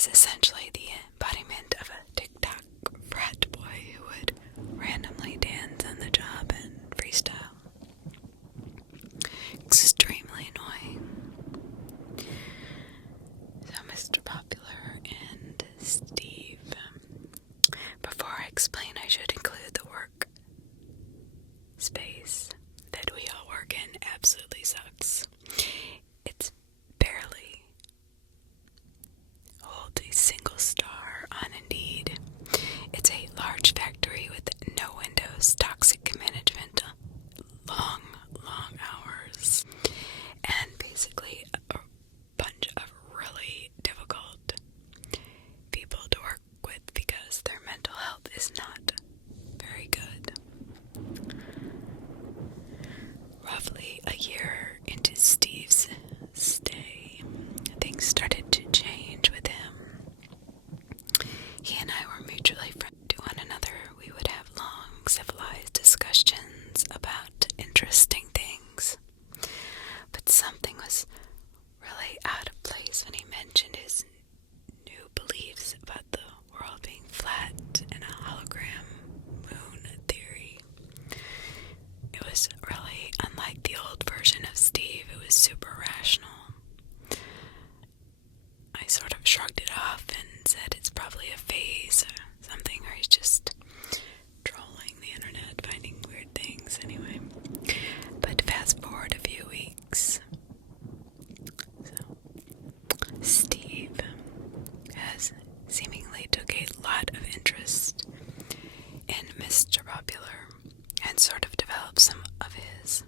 was essentially the embodiment of a TikTok frat boy who would randomly dance on the job and freestyle. Extremely annoying. So Mr. Popular and Steve. Before I explain, I should include the work space that we all work in absolutely sucks. It's barely holds a single star on Indeed. It's a large factory with no windows, toxic management, long hours, and basically a bunch of really difficult people to work with because their mental health is not very good. Roughly a year into Steve's stay, things started to change with him. He and I were mutually friends to one another. We would have long, civilized discussions about interesting things. But something was really out of place when he mentioned his new beliefs about the world being flat and a hologram moon theory. It was really unlike the old version of Steve. It was super rational. I sort of shrugged it off and said it's probably a phase or something, or he's just trolling the internet, finding weird things anyway. But fast forward a few weeks. So, Steve has seemingly took a lot of interest in Mr. Popular and sort of developed some of his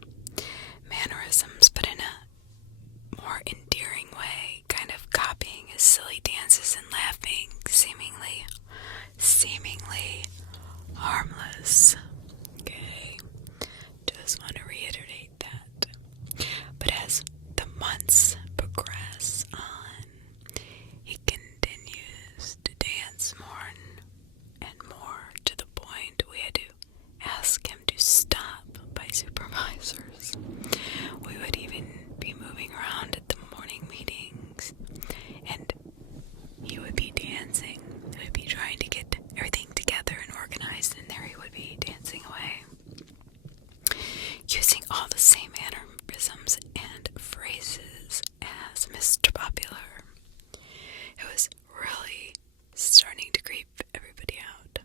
mannerisms, but in a more endearing way, kind of copying his silly dances and laughing, seemingly harmless. Okay, just want to reiterate that. But as the months progress on, he continues to dance more and more, to the point we had to ask him to stop by supervisors. We would even be moving around at the morning meetings, and he would be dancing. We would be trying to get everything together and organized, and there he would be dancing away, using all the same mannerisms and phrases as Mr. Popular. It was really starting to creep everybody out.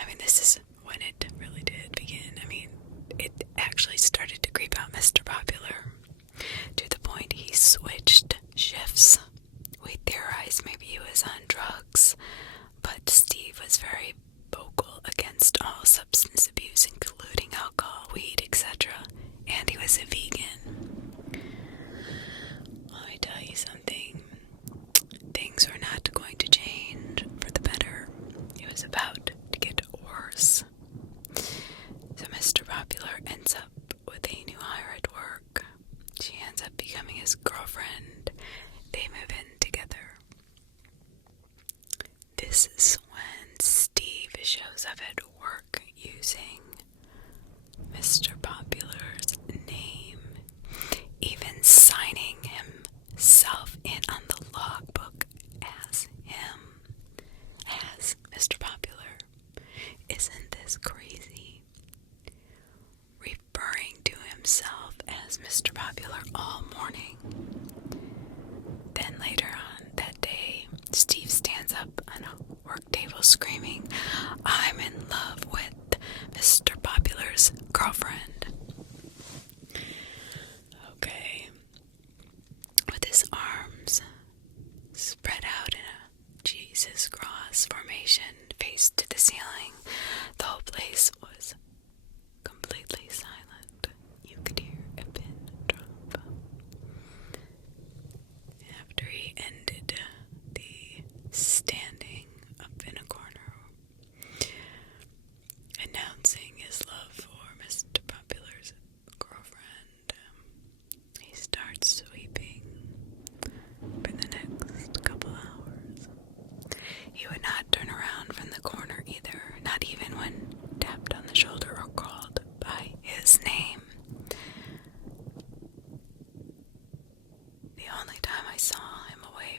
I mean, this is when it really did begin. I mean, it actually started to creep out Mr. Popular to the point he switched shifts. We theorized maybe he was on drugs, but Steve was very vocal against all substance abuse, including alcohol, weed, etc., and he was a vegan. Let me tell you something. Things were not going to change for the better. It was about to get worse. So Mr. Popular ends up with a new hire at work. She ends up becoming his girlfriend. They move in together. This is when Steve shows up at work using Mr. Popular's name, even signing himself in on the logbook as him, as Mr. Popular. Isn't this crazy? Referring to himself as Mr. Popular all morning. Then later on that day, Steve stands up on a work table screaming, "I'm in love with Mr. Popular's girlfriend." Okay. With his arms spread out in a Jesus cross formation, face to the ceiling, the whole place was completely silent. You could hear a pin drop. After he ended the standing up in a corner, announcing his love for Mr. Popular's girlfriend, he starts sweeping for the next couple hours. He would not turn around from the corner either, not even when tapped on the shoulder or called by his name. The only time I saw him away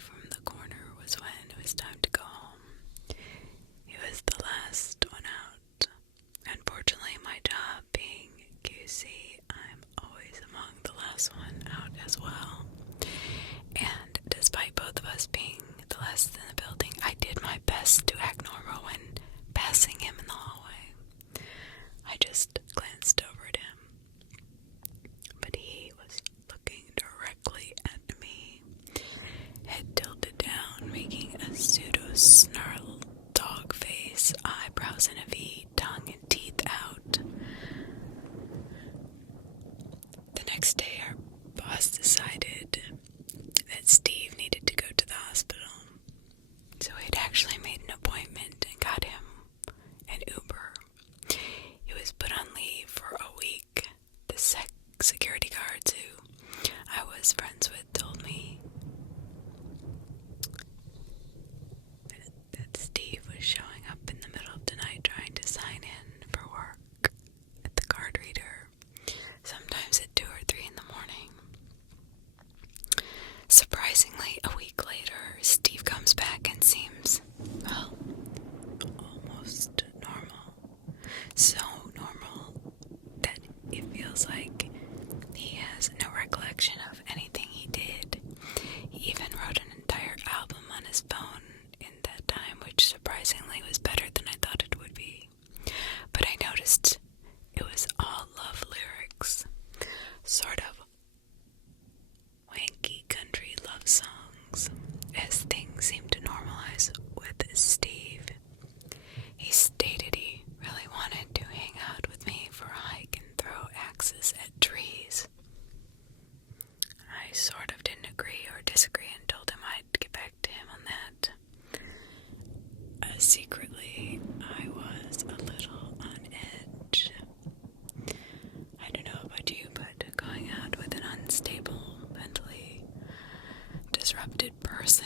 person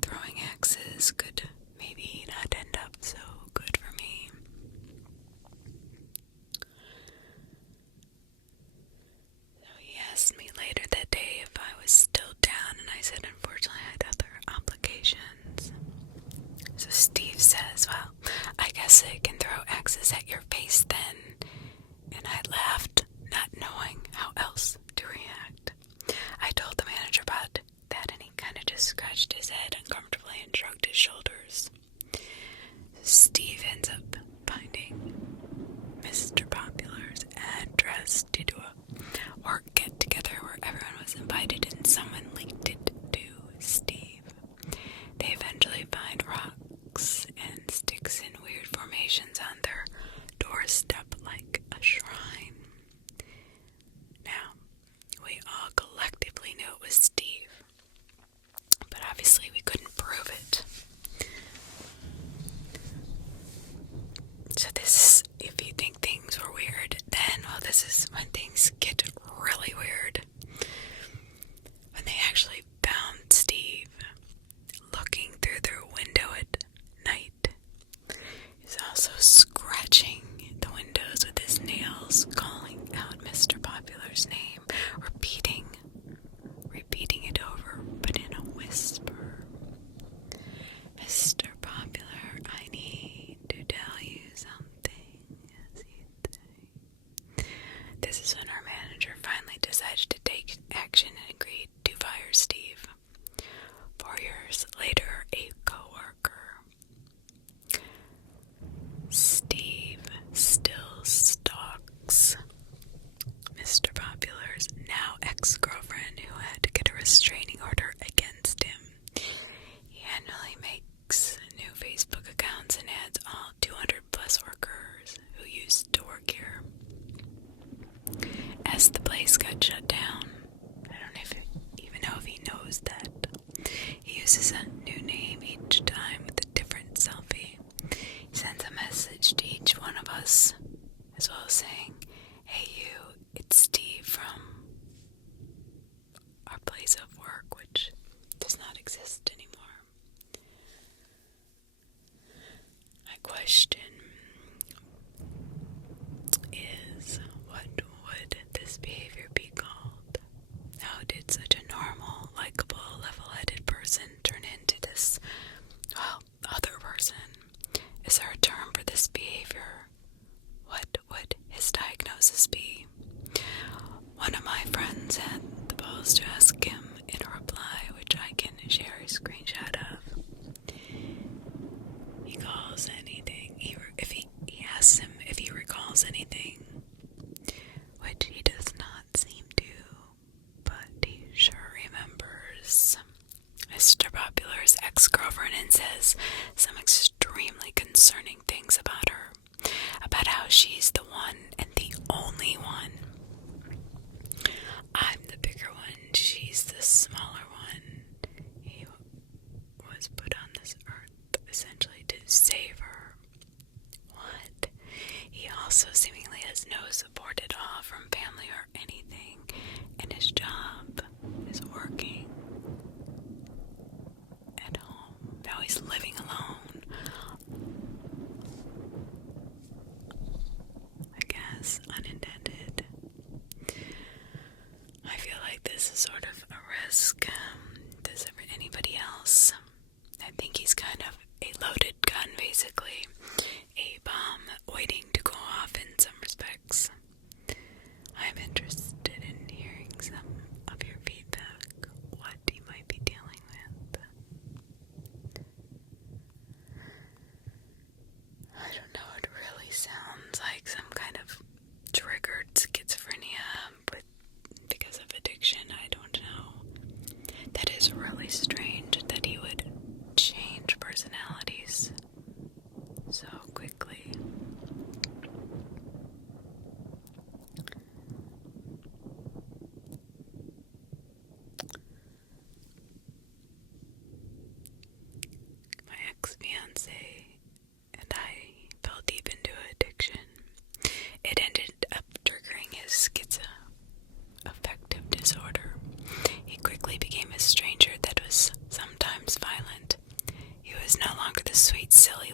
throwing axes could maybe not end up so good for me. So he asked me later that day if I was still down, and I said unfortunately I had other obligations. So Steve says, well, I guess I can throw axes at your face then. And I laughed, not knowing how else to react. I told the manager about that, and he kind of just scratched his head uncomfortably and shrugged his shoulders. Steve ends up finding Mr. Popular's address to do a work get-together where everyone was invited, and someone leaked it to Steve. They eventually find rocks and sticks in weird formations on their doorstep like a shrine. Now, we all collectively knew it was Steve, but obviously we couldn't prove it. So this, if you think things were weird, then, well, this is when things get really weird. When they actually found Steve looking through their window at night. He's also scratching the windows with his nails, calling out Mr. Popular's name, repeating it over, but in a whisper. Mr. Popular, I need to tell you something, as he'd say. This is when our manager finally decided to take action and agreed to fire Steve. 4 years later, a co-worker. Steve still stalks Mr. Popular's now ex-girlfriend, who had to get a restraining order against him. He annually makes new Facebook accounts and adds all 200 plus workers who used to work here. As the place got shut down, I don't even know if he knows that. He uses a new name each time with a different selfie. He sends a message to each one of us, as well as saying, hey you, it's Steve from our place of work, which does not exist anymore. My question is, what would this behavior be called? How did such a normal, likable, level-headed person turn into this, well, other person? Is there a term for this behavior? What would his diagnosis be? One of my friends had the balls to ask him in a reply, which I can share a screenshot of. He calls anything. He asks him if he recalls anything, which he does not seem to, but he sure remembers Mr. Popular's ex-girlfriend and says some extremely concerning things about her, about how she's the one and the only one. I'm the bigger one, she's the smaller one. He was put on this earth essentially to save her. What? He also seemingly has no support at all from family or anything, and his job is working at home. Now he's living alone. I guess, unintended. I feel like this is sort of a risk. Does anybody else? I think he's kind of a loaded gun, basically. A bomb waiting to go off in some respects. I'm interested in hearing some of your feedback, what you might be dealing with.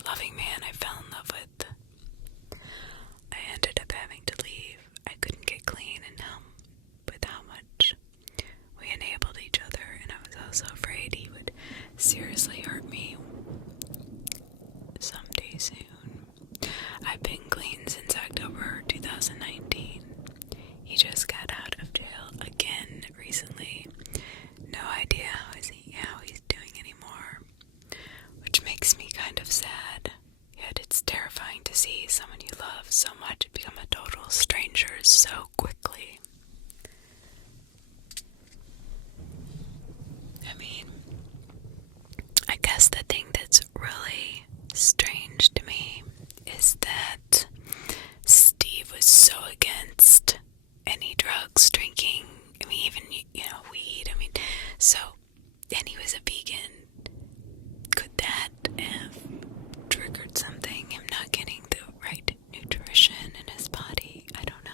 loving man I fell in love with. I ended up having to leave. I couldn't get clean, and now, with how much we enabled each other, and I was also afraid he would seriously hurt me someday soon. I've been clean since October 2019. He just got out of jail again recently. No idea how he's doing anymore, which makes me kind of sad. Yet it's terrifying to see someone you love so much become a total stranger so quickly. I mean, I guess the thing that's really strange to me is that Steve was so against any drugs, drinking, I mean, even, weed, and he was a vegan. Could that have triggered something, him not getting the right nutrition in his body? I don't know.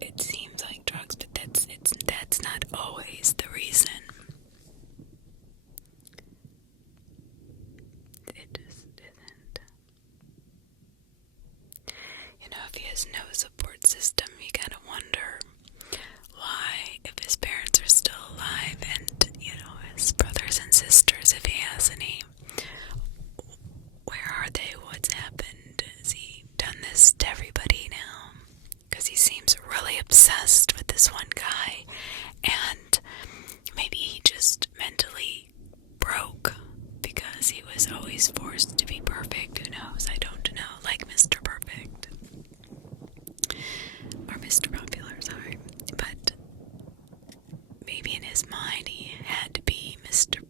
It seems like drugs, but that's not always the reason. It just isn't. If he has no support system, you gotta wonder why, if his parents are still alive, and, his brothers and sisters, if he has any, where are they? What's happened? Has he done this to everybody now? Because he seems really obsessed with this one guy, and maybe he just mentally broke because he was always forced to be perfect. Who knows? I don't know. Like Mr. Perfect. Or Mr. Popular, sorry. But maybe in his mind he had to be Mr.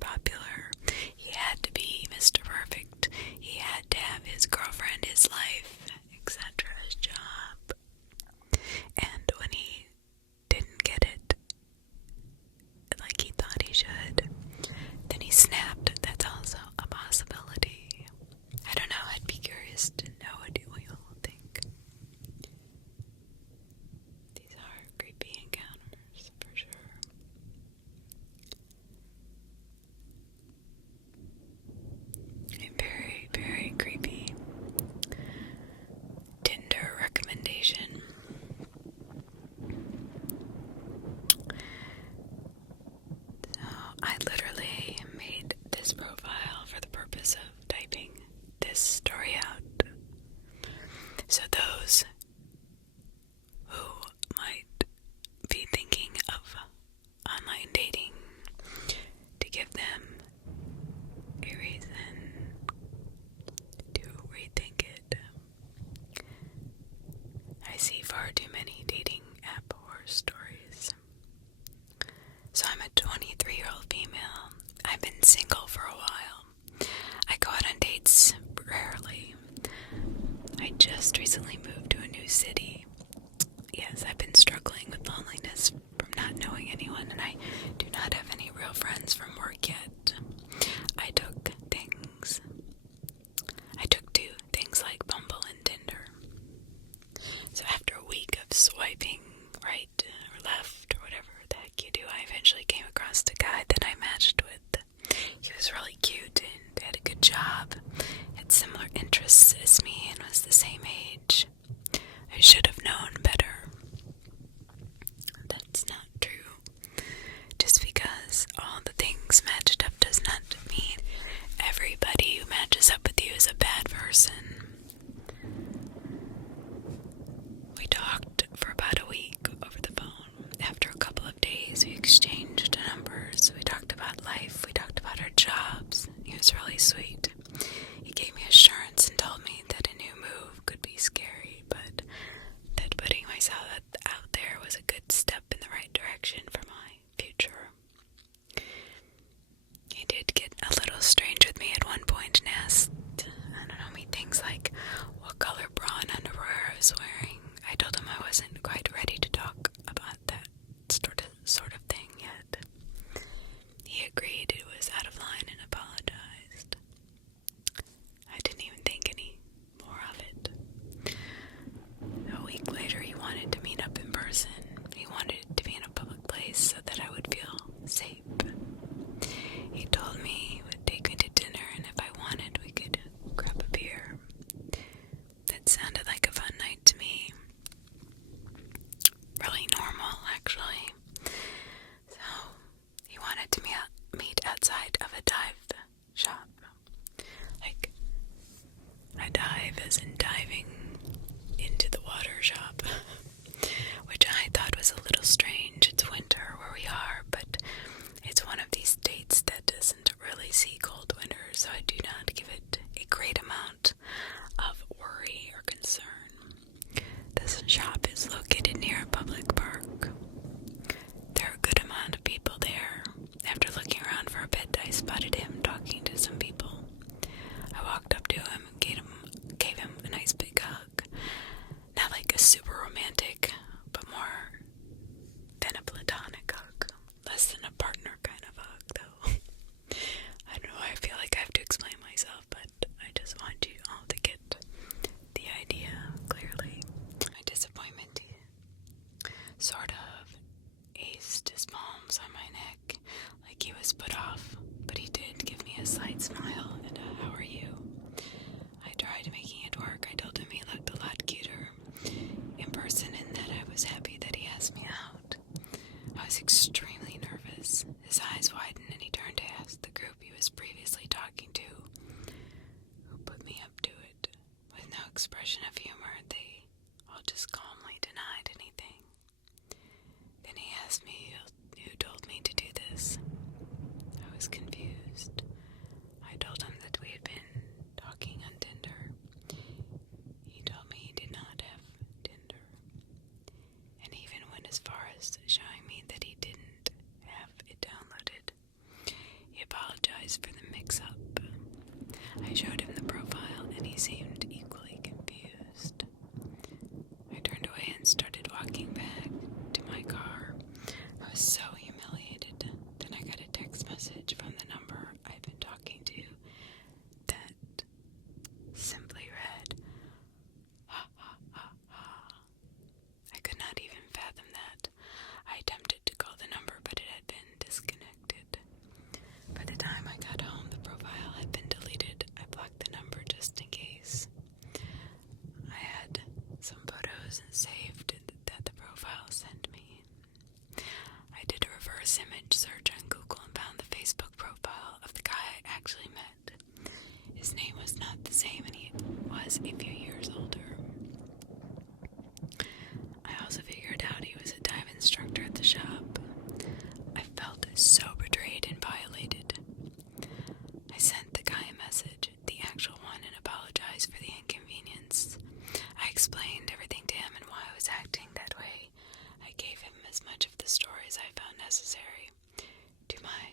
Popular. He had to be Mr. Perfect. He had to have his girlfriend, his life, etc., his job. And when he didn't get it like he thought he should, then he snapped. That's also a possibility. I don't know. I'd be curious to know what you all think. These are creepy encounters, for sure. A very, very creepy Tinder recommendation. So I literally made this profile for the purpose of typing this story out. So those who might be thinking of online dating, to give them a reason to rethink it. I see far too many dating app horror stories. So I'm a 23-year-old female. I've been single for a while. I go out on dates rarely. I just recently moved to a new city. Yes, I've been struggling with loneliness from not knowing anyone, and I do not have any real friends from work yet. I took to things like Bumble and Tinder. So after a week of swiping right or left or whatever the heck you do, I eventually came across the guy that I matched with. He was really cute and had a good job, had similar interests as me, and was the same age. I should have known better. That's not true. Just because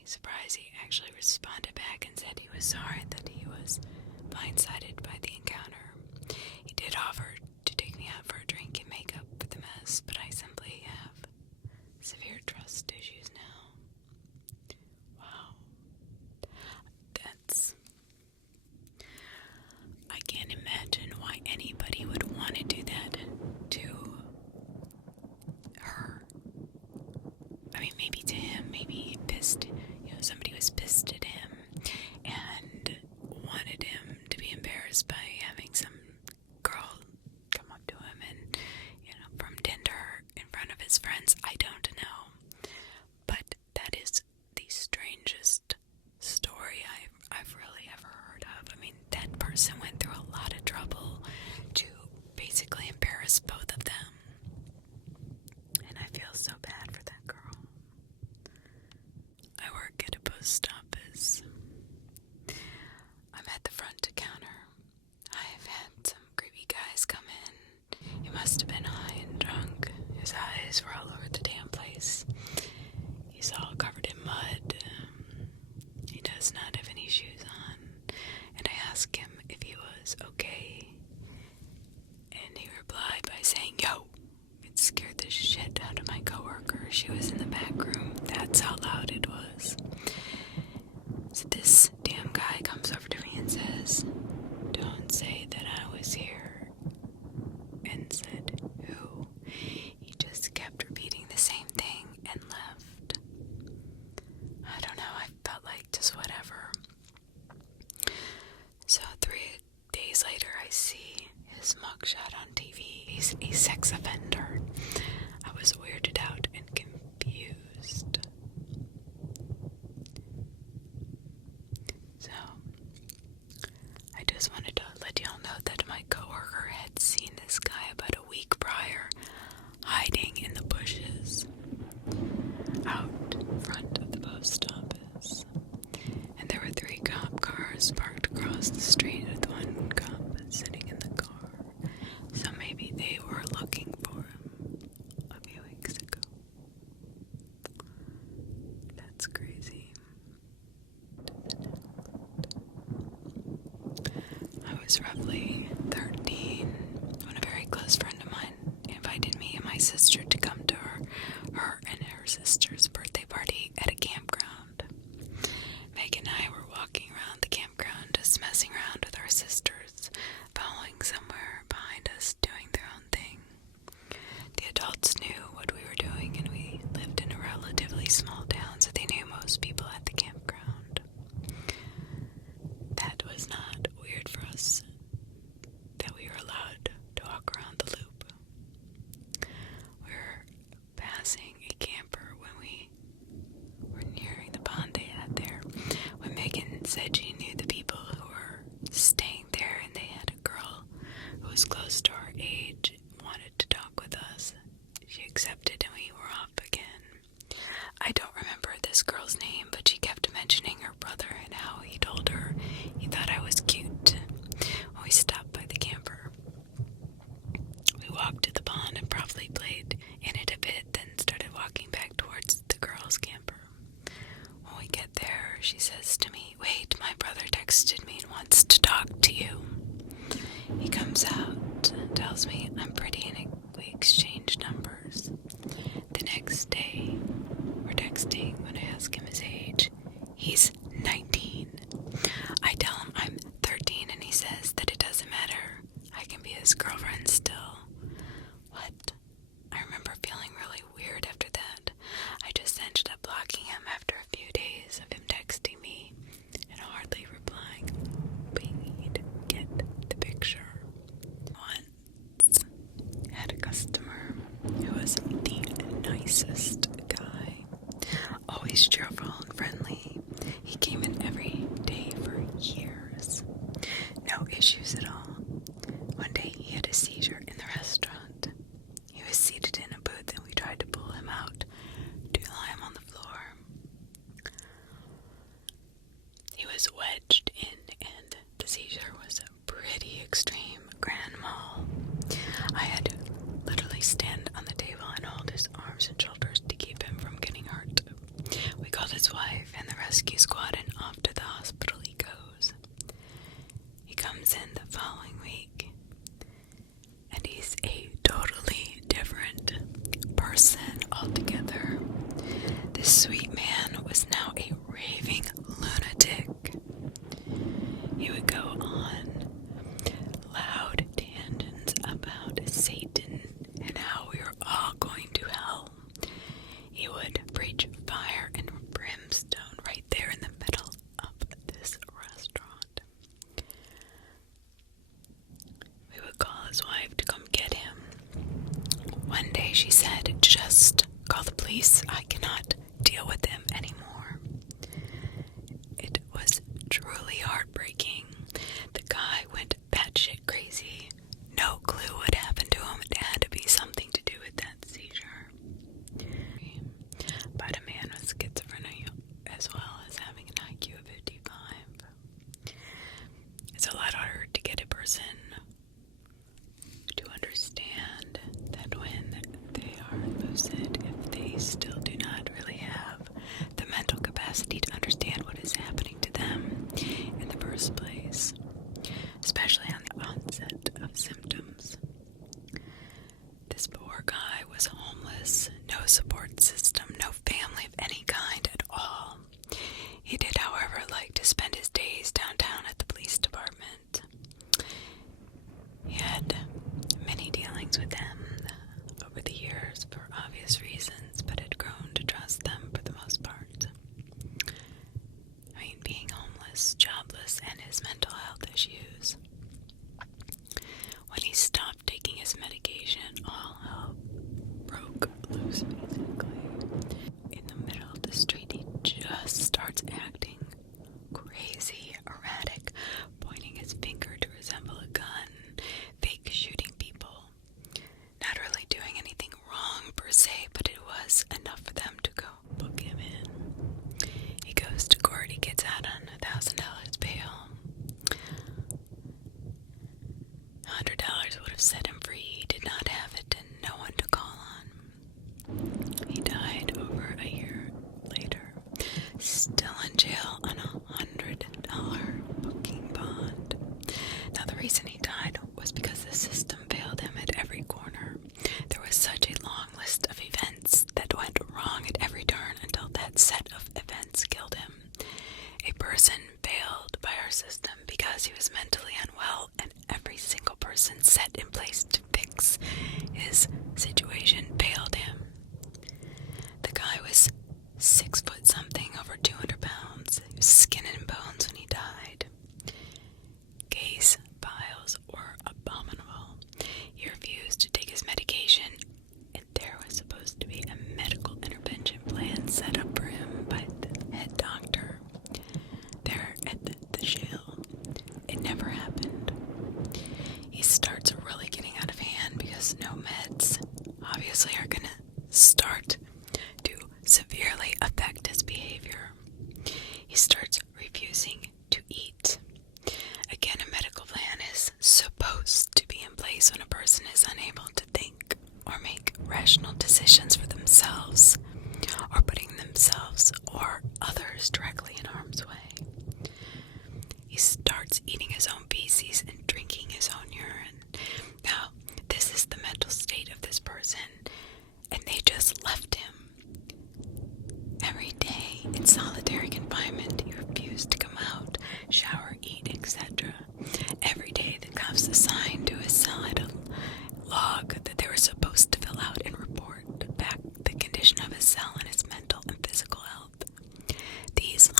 surprised he actually responded back and said he was sorry that he was blindsided by the encounter. He did offer to take me out for a drink and make up for the mess, but I simply have severe trust issues now. Wow. I can't imagine why anybody would want to do that to her. I mean, maybe to him, maybe somebody was pissed at him and wanted him to be embarrassed by having some girl come up to him and, from Tinder in front of his friends. I don't know. But that is the strangest story I've really ever heard of. I mean, that person went through a lot of trouble to basically embarrass both of them. And I feel so bad for that girl. I work at a post office. I'm at the front counter. I've had some creepy guys come in. He must have been high and drunk. His eyes were all over the damn place. He's all covered in mud. He does not have any shoes on. And I asked him if he was okay. And he replied by saying, "Yo!" It scared the shit out of my coworker. She was in the back room. That's how loud it was. So this damn guy comes over to me and says, "Don't say that I was here." And said, "Who?" He just kept repeating the same thing and left. I don't know, I felt like just whatever. So 3 days later, I see his mugshot on TV. He's a sex offender. I was weirded out and confused. So, I just wanted to let y'all know that my coworker had seen this guy about a week prior hiding in the bushes out front of the post office. And there were 3 cop cars parked across the street with one cop sitting in the car. So maybe they were looking for him a few weeks ago. That's crazy. I was roughly 13 when a very close friend of mine invited me and my sister to come to her and her sister's birthday party at a campground. Meg and I were walking around the campground, just messing around with our sisters, following somewhere behind us, doing their own thing. The adults knew what we were doing, and we lived in a relatively small town, so they knew most people at the campground. That was not weird for us, that we were allowed to walk around the loop. We were passing a camper when we were nearing the pond they had there, when Megan said she knew the people who were staying there, and they had a girl who was close to our age, wanted to talk with us. She accepted and we were off again. I don't remember this girl's name, but she kept mentioning her brother and how he told her he thought I was cute when we stopped by the camper. We walked to the pond and probably played in it a bit, then started walking back towards the girls' camper. When we get there, she says to me, "Wait, my brother texted me and wants to talk to you." He comes out and tells me I'm pretty, and we exchange numbers. The next day, we're texting. When I ask him his age, he's 19. I tell him I'm 13, and he says that it doesn't matter. I can be his girlfriend still. What? I remember feeling really weird after that. I just ended up blocking him after a few days of him texting me and hardly replying. We need to get the picture. Once had a customer who was the nicest guy, always cheerful and friendly. He came in every day for years. No issues at all. One day he had a seizure in the restaurant. He was seated in a booth and we tried to pull him out to lie him on the floor. He was wedged in and the seizure was pretty extreme, grand mal. I had to literally stand on the table and hold his arms and shoulders to keep him from getting hurt. We called a his wife and the rescue squad, and off to the hospital he goes. He comes in the following week, and he's a totally different person altogether. This sweet man was now a raving lunatic. He would go on loud tangents about Satan and how we were all going to hell. He would preach fire and brimstone right there in the middle of this restaurant. We would call his wife to come get him. One day she said, "Just call the police. I cannot deal with him anymore." It was truly heartbreaking. The guy went batshit crazy. No clue what happened to him. It had to be something to do with that seizure. But a man with schizophrenia, as well as having an IQ of 55. It's a lot harder to get a person to understand that when they are lucid, if they still do not really have the mental capacity to understand what is happening to them in the first place, especially on the onset of symptoms. This poor guy was homeless, no support system, no family of any kind at all. He did, however, like to spend his days downtown at the police department. He had many dealings with them over the years for obvious reasons, but had grown to trust them for the most part. I mean, being homeless, jobless, and his mental health issues. When he stopped taking his medication, all hell broke loose, basically. In the middle of the street, he just starts acting crazy, erratic, pointing his finger to resemble a gun, fake shooting people. Not really doing anything wrong per se, but it was enough for them to go book him in. He goes to court, he gets out on $1,000 bail. $100 would have set him free. He did not have it and no one to call on. He died over a year later, still in jail on $100 booking bond. Now the reason he died was because the system failed him at every corner. There was such a long list of events that went wrong at every turn until that set of events killed him. A person failed by our system because he was mentally unwell, and every single person set in place to fix his situation failed him. The guy was 6 foot something, over 200 pounds. He was skin and bones when he died. Case files were abominable. He refused to take his medication, and there was supposed to be a medical intervention plan set up for him by the head doctor there at the jail. It never happened. He starts really getting out of hand because no meds obviously are going to start to severely affect his behavior. He starts refusing to eat. Again, a medical plan is supposed to be in place when a person is unable to think or make rational decisions for themselves, or putting themselves or others directly in harm's way. He starts eating his own feces and drinking his own urine. Now, this is the mental state of this person, and they just left him. Every day in solitary confinement, he refused to come out, shower, eat, etc. Every day the cops assigned to his cell had a log that they were supposed to fill out and report back the condition of his cell and his mental and physical health. These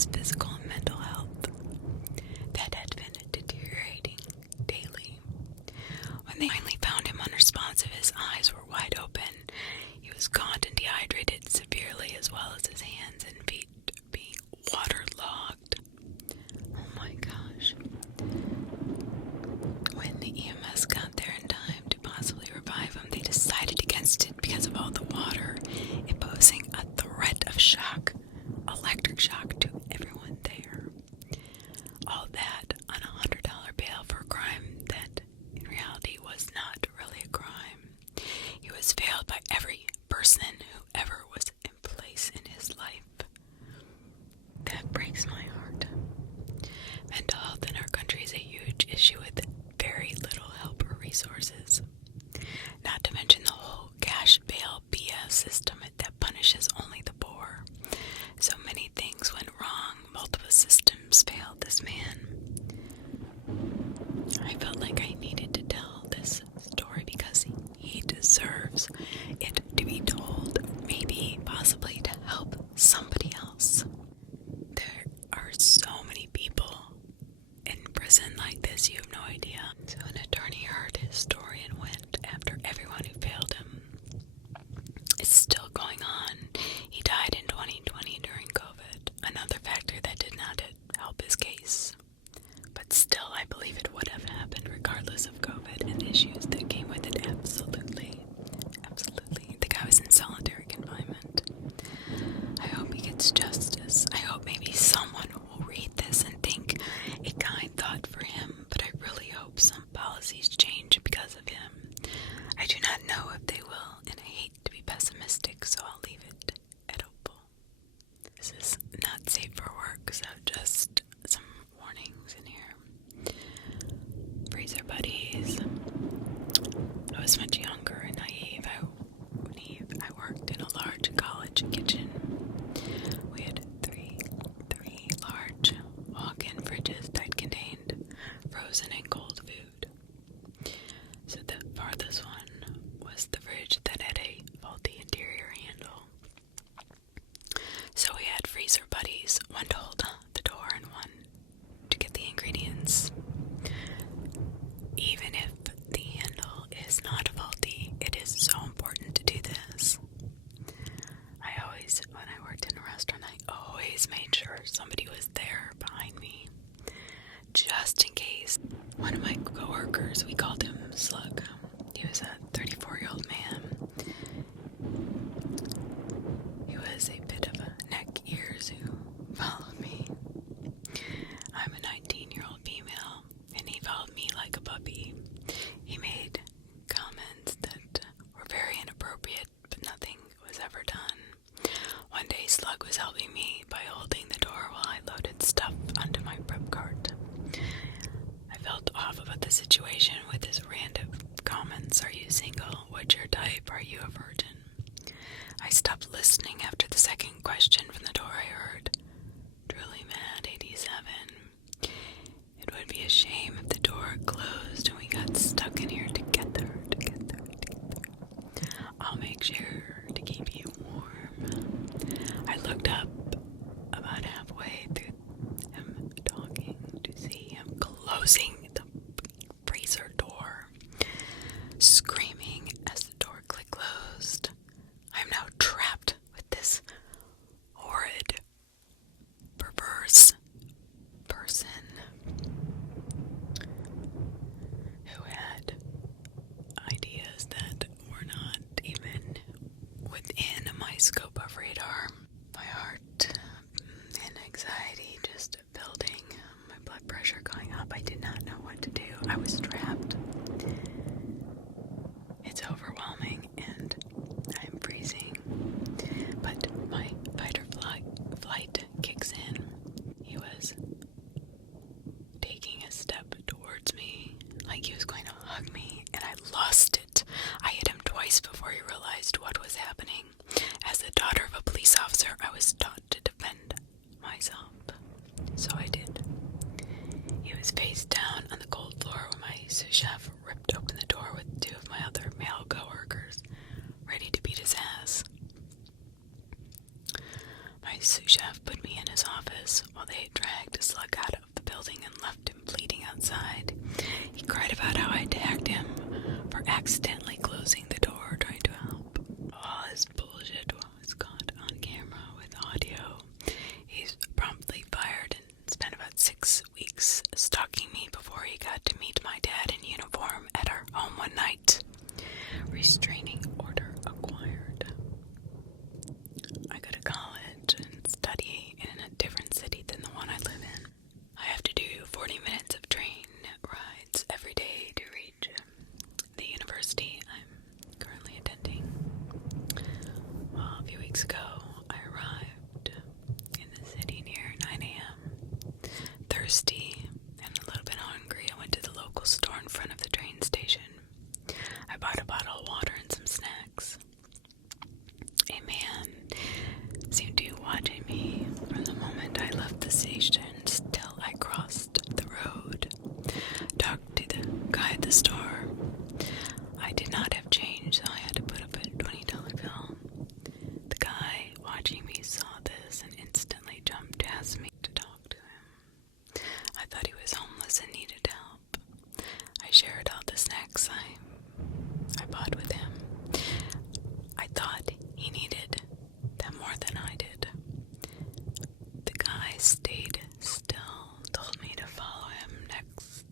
his physical and mental health that had been deteriorating daily. When they finally found him unresponsive, his eyes were wide open. He was gaunt and dehydrated severely, as well as his hands and feet being waterlogged. Oh my gosh. When the EMS got there in time to possibly revive him, they decided against it because of all the water, it posing a threat of shock, electric shock to everyone there. All that on $100 bail for a crime that in reality was not really a crime. He was failed by every person who ever was in place in his life. That breaks my heart. Mental health in our country is a huge issue with very little help or resources. Not to mention the whole cash bail BS system that punishes only the poor. So many things went wrong. Multiple systems failed this man. I felt like I needed to tell this story because he deserves it to be told. Maybe, possibly to help somebody else. There are so many people in prison like this, you have no idea. So an attorney heard his story and went after everyone who failed him. It's still going on. He died in 2020 during COVID, another factor that did not help his case. But still, I believe it would have happened regardless of COVID and issues that came with it. Absolutely. Absolutely. The guy was in solitary confinement. I hope he gets justice. I hope maybe someone will read this and think a kind thought for him, but I really hope some policies change because of him. I do not know if they will, and I hate to be pessimistic, so I'll leave it at hopeful. This is not safe for work, so just some warnings in here. Freezer buddies. I was much younger and naive. I worked in a large college kitchen. We had three large walk-in fridges that contained frozen and cold food. So the farthest one was the fridge that had a faulty interior handle. So we had freezer buddies, one to hold the door and one to get the ingredients. Even if the handle is not faulty, it is so important to do this. When I worked in a restaurant, I always made sure somebody was there behind me, just in case. One of my coworkers, we called him Slug. He was a 34-year-old man. He was a bit of a neck ears who followed me. I'm a 19-year-old female, and he followed me like a puppy. He made comments that were very inappropriate, but nothing was ever done. One day, Slug was helping me by holding the door while I loaded stuff onto my prep cart. I felt off about the situation with his random comments. Are you single? What's your type? Are you a virgin? I stopped listening after the second question from the door. I heard, "Truly mad, 87. It would be a shame if the door closed and we got stuck in here together. I'll make sure to keep you warm." I looked up about halfway through him talking to see him closing the freezer door, screaming as the door clicked closed. I'm now trapped with this horrid, perverse person who had ideas that were not even within my scope of radar. My heart and anxiety just building, my blood pressure going up. I did not know what to do. I was trapped. It's overwhelming and I'm freezing. But my fight or flight kicks in. He was taking a step towards me like he was going to hug me, and I lost it. I hit him twice before he realized what was happening. As the daughter of a police officer, I was taught to defend myself. So I did. He was face down on the cold floor when my sous chef ripped open the door with two of my other male coworkers, ready to beat his ass. My sous chef put me in his office thirsty and a little bit hungry, I went to the local store in front of the train station. I bought a bottle of water and some snacks. A man seemed to be watching me from the moment I left the station till I crossed the road. Talked to the guy at the store. I did not have change, so I had to put up a $20 bill. The guy watching me saw this and instantly jumped to ask me to talk to him. I thought he was homeless and needed help. I shared all the snacks I bought with him. I thought he needed them more than I did. The guy stayed still, told me to follow him next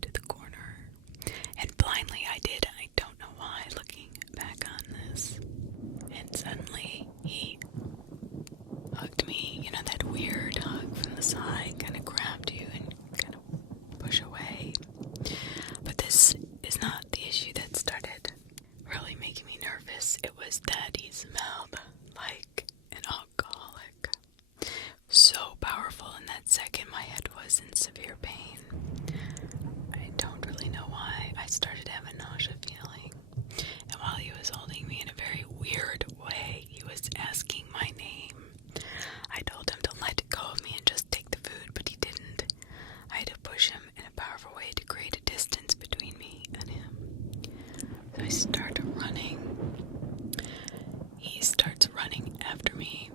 to the corner, and blindly I did. I don't know why, looking back on this. And suddenly he hugged me, you know, that weird hug from the side, kind of grabbed you and kind of push away. But this is not the issue that started really making me nervous. It was that he smelled like an alcoholic. So powerful in that second, my head was in severe pain. I don't really know why. I started to have a nausea feeling. And while he was holding me in a very weird way, he was asking my name. I told him to let go of me and just take the food, but he didn't. I had to push him in a powerful way to create a distance between me and him. So I start running. He starts running after me.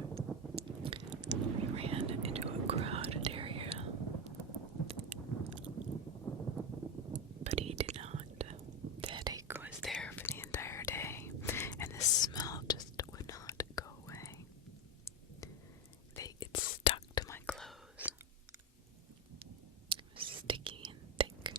We ran into a crowded area, but he did not. The headache was there for the entire day, and the smell just would not go away. It stuck to my clothes. It was sticky and thick.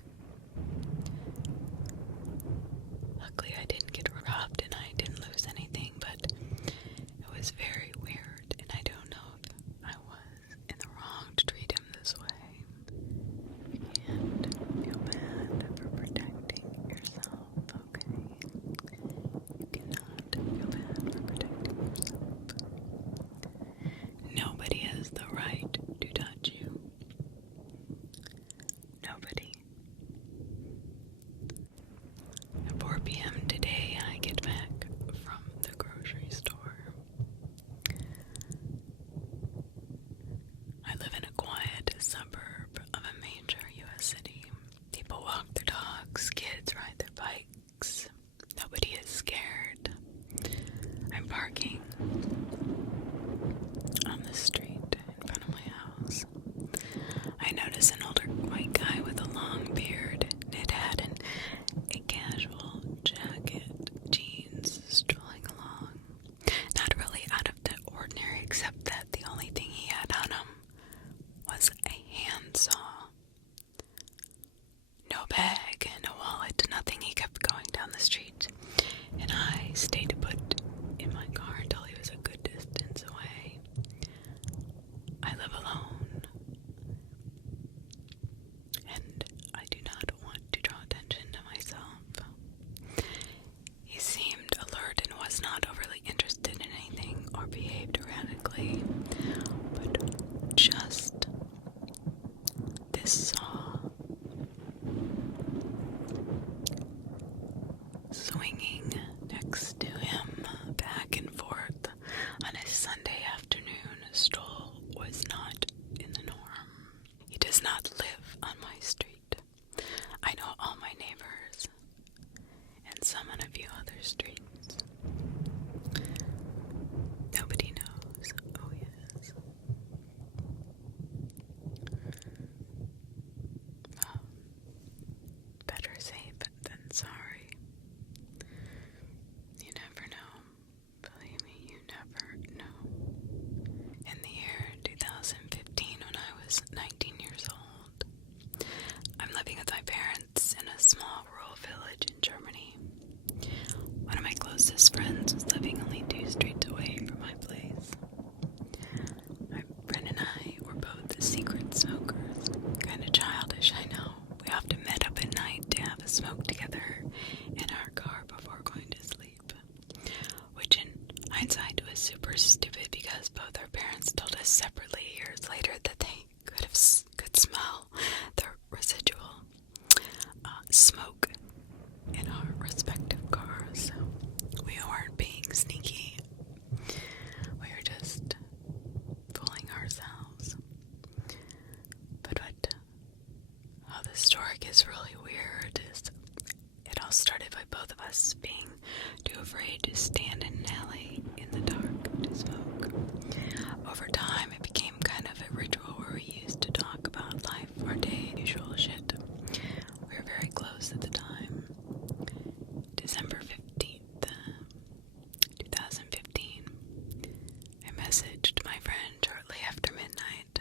Luckily, I didn't get robbed and I didn't lose anything, but it was very weird, and I don't know if I was in the wrong to treat him this way. You can't feel bad for protecting yourself, okay? You cannot feel bad for protecting yourself. Nobody has the right to touch you. Nobody. At 4 p.m. today, I get back from the grocery store. I live in a quiet suburb of a major U.S. city. People walk their dogs, kids ride their bikes. Nobody is scared. I'm parking on the street in front of my house. I notice an older white guy with a long beard, knit hat, and a casual jacket, jeans, strolling along. Not really out of the ordinary, except that the only thing he had on him was a handsaw. No bag, no wallet, nothing. He kept going down the street, and I stayed put in my car until he was a good distance away. I live alone, and I do not want to draw attention to myself. He seemed alert and was not overly interested in anything or behaved erratically, but just this saw swinging next to him back and forth on a Sunday afternoon stroll was not in the norm. He does not live on my street. I know all my neighbors and some on a few other streets. Nobody knows who he is. Well, better safe than sorry. You never know. Believe me, you never know. In the year 2015, when I was 19 years old, I'm living with my parents in a small rural village in Germany. One of my is really weird is it all started by both of us being too afraid to stand in an alley in the dark to smoke. Over time, it became kind of a ritual where we used to talk about life, our day, usual shit. We were very close at the time. December 15th, 2015. I messaged my friend shortly after midnight.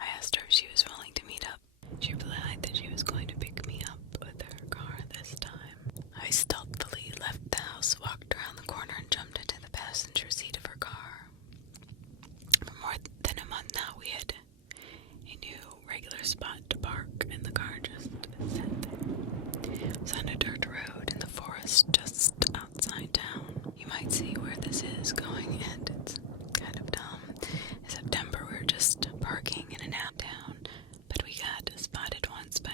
I asked her if she was willing to meet up. She replied that she was going to pick me up with her car this time. I stealthily left the house, walked around the corner, and jumped into the passenger seat of her car. For more than a month now, we had a new regular spot to park, and the car just sat there. It was on a dirt road in the forest just outside town. You might see where this is going, and it's kind of dumb. In September, we were just parking in an out town, but we got spotted once by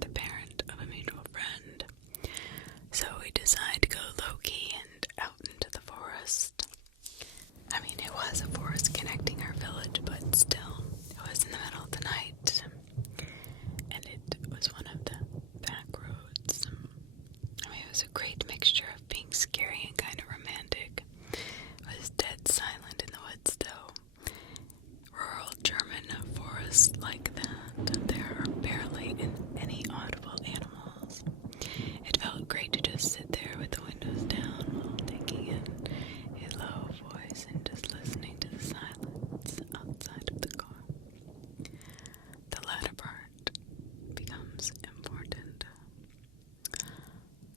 the parent of a mutual friend. So we decided to go low-key and out into the forest. I mean, it was a forest connecting our village, but still, it was in the middle of the night, and it was one of the back roads. I mean, it was a great mixture of being scary and kind of romantic. It was dead silent in the woods, though. Rural German forests like that, there are barely any audible animals. It felt great to just sit there with the windows down while taking in a low voice and just listening to the silence outside of the car. The latter part becomes important.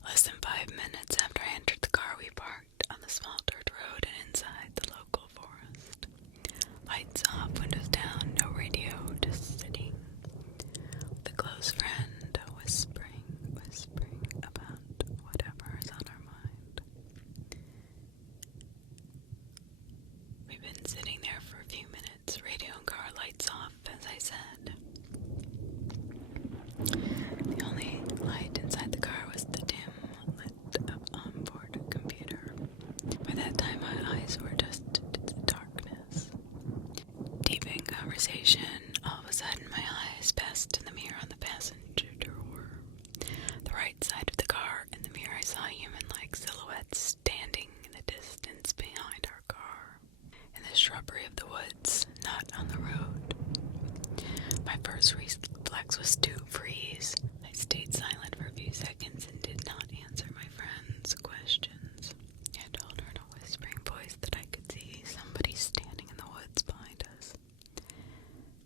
Less than 5 minutes after I entered the car, we parked on the small dirt road and inside the local forest. Lights off, windows down, no radio, just sitting with a close friend, whispering about whatever is on our mind. We've been sitting there for a few minutes, radio and car lights off, as I said. The only light inside the car was the dim lit up onboard computer. By that time, my eyes were just darkness. Deep in conversation, all of a sudden my eyes passed to the mirror on the passenger door. The right side of the car, in the mirror I saw human-like silhouettes standing in the distance behind our car. In the shrubbery of the woods, not on the road. My first reflex was to freeze. I stayed silent for a few seconds and did not answer my friend's questions. I told her in a whispering voice that I could see somebody standing in the woods behind us.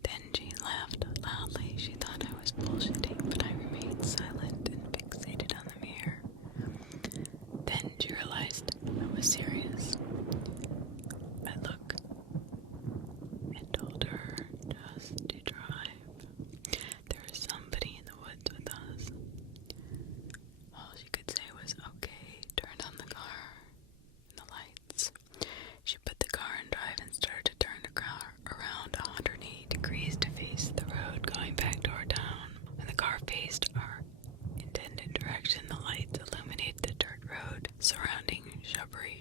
Then she laughed loudly. She thought I was bullshitting, but I remained silent and fixated on the mirror. Then she realized I was serious. I looked and told her just to drive. There was somebody in the woods with us. All she could say was, okay, turned on the car and the lights. She put the car in drive and started to turn the car around 180 degrees to face the road going back to our town. When the car faced our intended direction, the lights illuminated the dirt road surrounding shrubbery.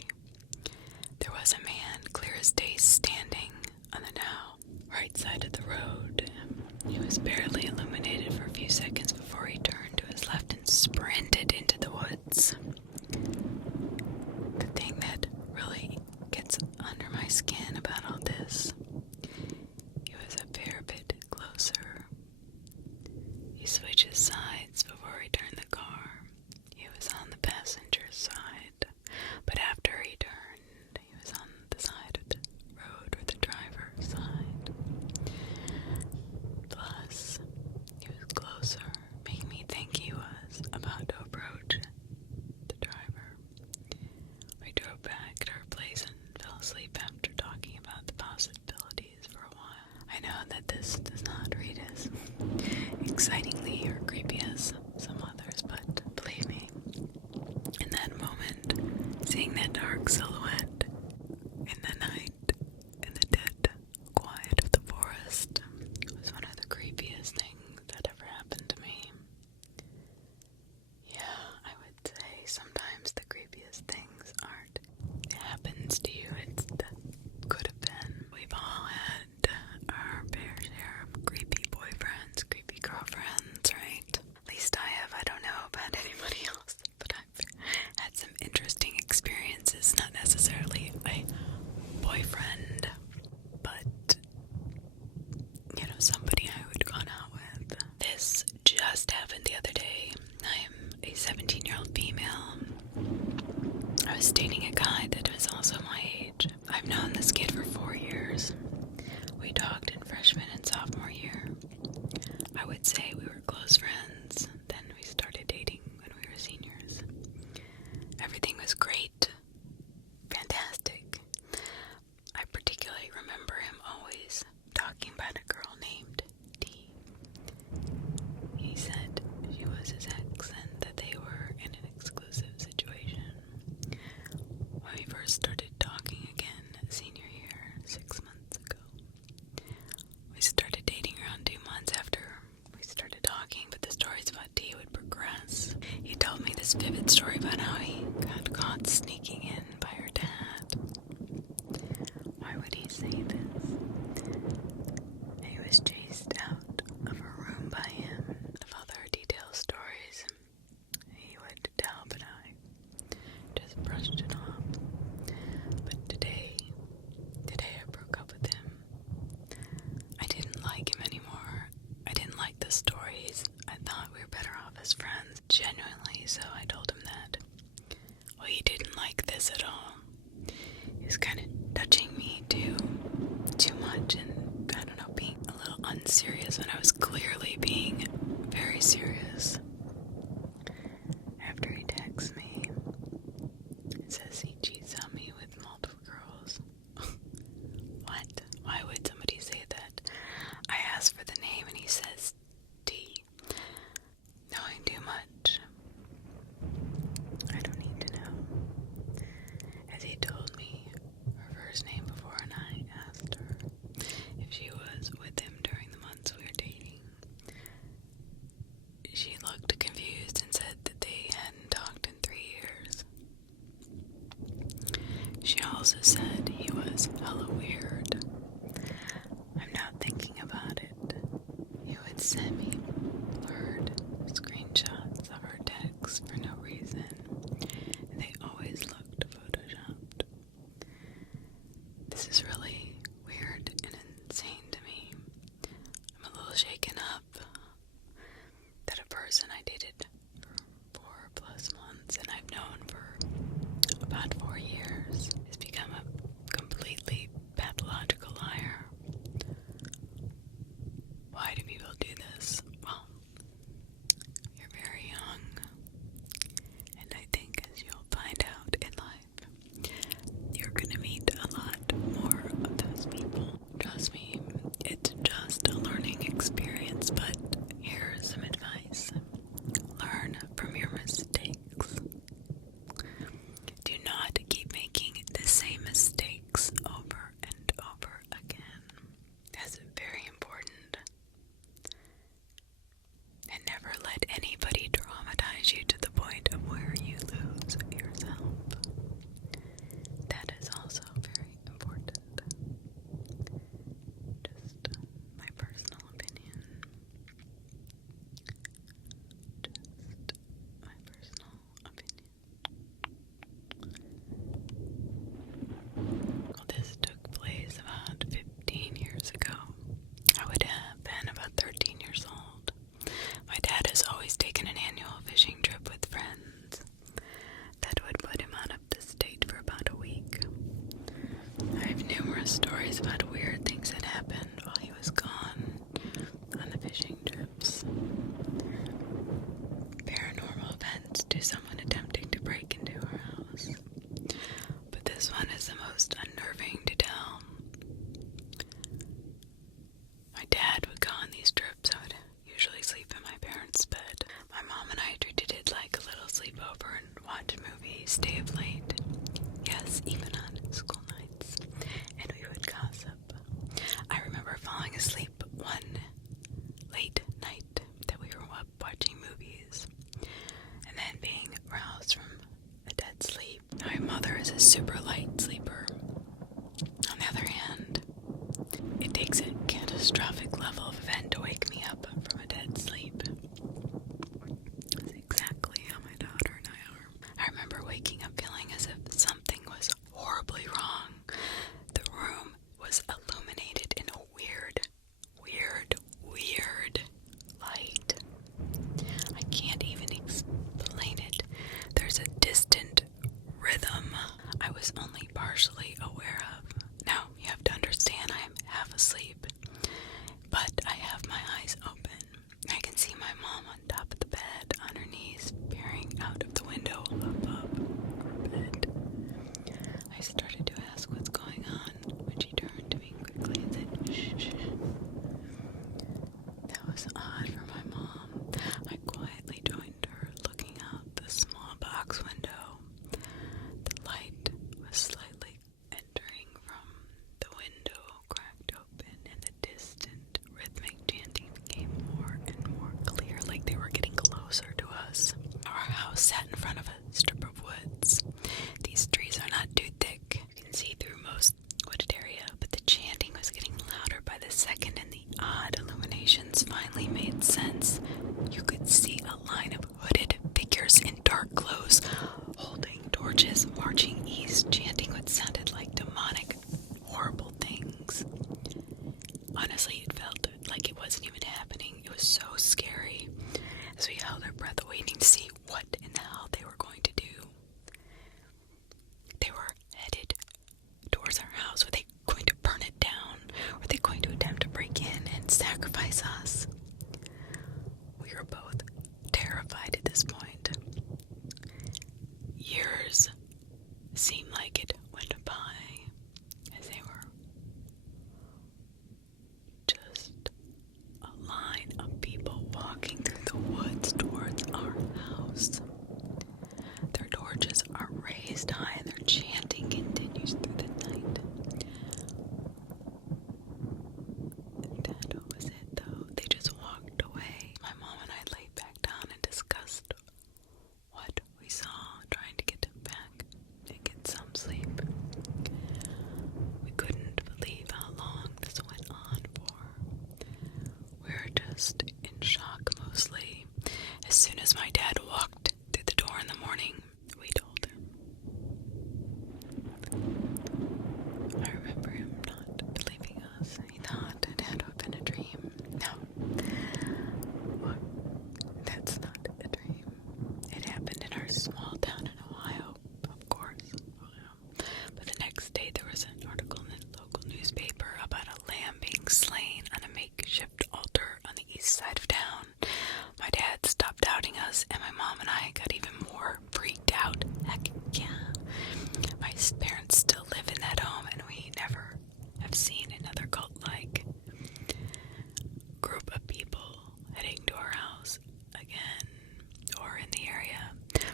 There was a man, clear as day, standing on the now right side of the road. He was barely illuminated for a few seconds before he turned to his left and sprinted into the woods. The thing that really gets under my skin about all this, he was a fair bit closer. He switches sides before he turned the car. He was on the passenger side, but after he turned, he was on the side of the road or the driver's side. Plus, he was closer, making me think he was about to approach the driver. We drove back to our place and fell asleep after talking about the possibilities for a while. I know that this does not read as excitingly or creepy as some others, but believe me, in that moment, seeing that dark silhouette in the night, in the dead quiet of the forest, was one of the creepiest things that ever happened to me. Yeah, I would say sometimes the creepiest things aren't it happens to you, it's that could have been. We've all had our fair share of creepy boyfriends, creepy girlfriends, right? somebody I would gone out with. This just happened the other day. I am a 17-year-old female. I was dating a guy that was also my age. I've known this kid for 4 years. We talked in freshman and sophomore year. I would say we were close friends. Then we started dating when we were seniors. Everything was great. Fantastic. I particularly remember him always talking about a girl named Dee. He said she was his ex and that they were in an exclusive situation. When we first started talking again senior year, 6 months ago, we started dating around 2 months after we started talking, but the stories about Dee would progress. He told me this vivid story about how he got caught sneaking in by her dad. Why would he say this? He was chased out of a room by him. Of other detailed stories he would tell, but I just brushed it off. But today I broke up with him. I didn't like him anymore. I didn't like the stories. I thought we were better off as friends. Genuinely, so I told him that. Well, he didn't like this at all. He was kind of touching me too much and, I don't know, being a little unserious when I was clearly being very serious. After he texts me, it says he cheats on me with multiple girls. What? Why would somebody say that? I asked for the name and he says D. Knowing too much. I don't need to know. As he told me her first name before, and I asked her if she was with him during the months we were dating. She looked confused and said that they hadn't talked in 3 years. She also said he was hella weird. I'm now thinking about it. He would send me blurred screenshots of her texts for no reason, and they always looked photoshopped. This is really weird and insane to me. I'm a little shaken up that a person I dated for 4+ months and I've known for about 4 years has become a completely pathological liar. Why do people do this? Well, you're very young, and I think as you'll find out in life, you're gonna meet a lot more of those people. Trust me, it's just a learning experience. was odd for my mom. I quietly joined her, looking out the small box window. The light was slightly entering from the window, cracked open, and the distant, rhythmic chanting became more and more clear, like they were getting closer to us. Our house sat in front of a strip of woods. These trees are not too thick. You can see through most wooded area, but the chanting was getting louder by the second, and the odd illuminations finally made sense. You could see a line of hooded figures in dark clothes, holding torches, marching east, chanting what sounded like demonic, horrible things. Honestly, it felt like it wasn't even happening. It was so scary as we held our breath, waiting to see what in the hell they were going to do. They were headed towards our house. Were they going to burn it down? Were they going to attempt to break in and sacrifice us? We were both terrified at this point. Years seemed like it went by as they were just a line of people walking through the woods towards our house. Their torches are raised high and their chanting continues through the night. That was it though. They just walked away. My mom and I laid back down and discussed what we saw, trying to get back and get some sleep. We couldn't believe how long this went on for. We were just in shock mostly. As soon as my dad walked through the door in the morning, we told him. I remember him not believing us. He thought it had to have been a dream. No. Well, that's not a dream. It happened in our small town in Ohio, of course. But the next day there was an article in the local newspaper about a lamb being slain on a makeshift altar on the east side of town. My dad stopped doubting us, and my mom and I got even more freaked out. Heck yeah. My parents still live in that home, and we never have seen another cult-like group of people heading to our house again or in the area.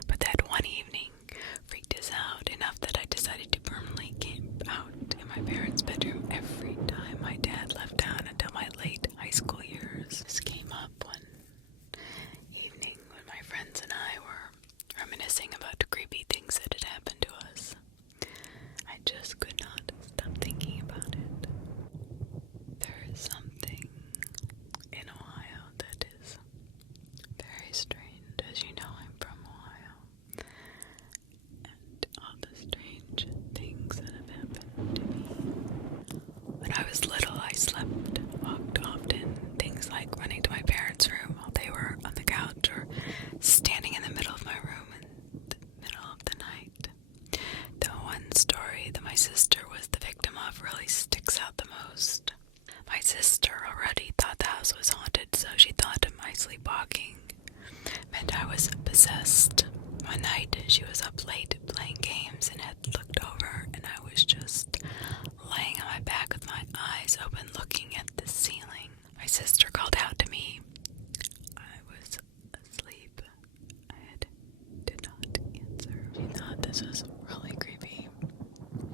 But that one evening freaked us out enough that I decided to permanently camp out in my parents' bedroom every time my dad left town until my late high school years. This came up one evening when my friends and I were reminiscing about creepy things that had happened to us. I just could not stop thinking about it. There is something in Ohio that is very strange. As you know, I'm from Ohio. And all the strange things that have happened to me. When I was little, I walked often. Things like running to my parents' room while they were on the couch, or standing in the middle of my room in the middle of the night. The one story that my sister was the victim of really sticks out the most. My sister already thought the house was haunted, so she thought my sleepwalking meant I was possessed. One night, she was up late playing games and had looked over, and I was just laying on my back with my eyes open looking at the ceiling. My sister called out to me. I was asleep. I did not answer. She thought this was really creepy.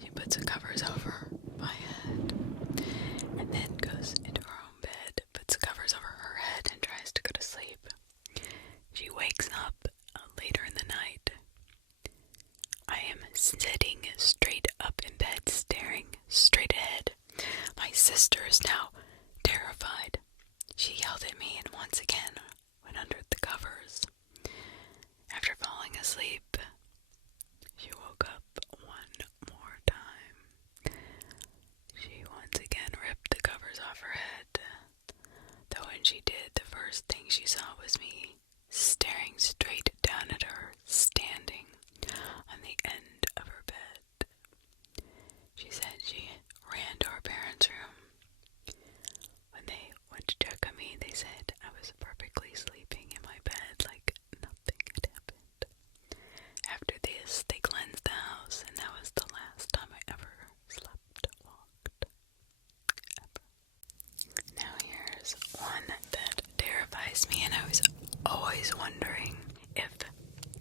She puts the covers over my head and then goes into her own bed, puts the covers over her head and tries to go to sleep. She wakes up later in the night. I am sitting straight up in bed, staring straight ahead. My sister is now terrified. She yelled at me and once again went under the covers. After falling asleep, she woke up one more time. She once again ripped the covers off her head. Though when she did, the first thing she saw was me staring straight down at her, standing on the end of her bed. She said she ran to her parents' room. When they went to check on me, they said I was perfectly sleeping in my bed like nothing had happened. After this, they cleansed the house, and that was the last time I ever slept walked. Ever. Now here's one that surprised me, and I was always wondering if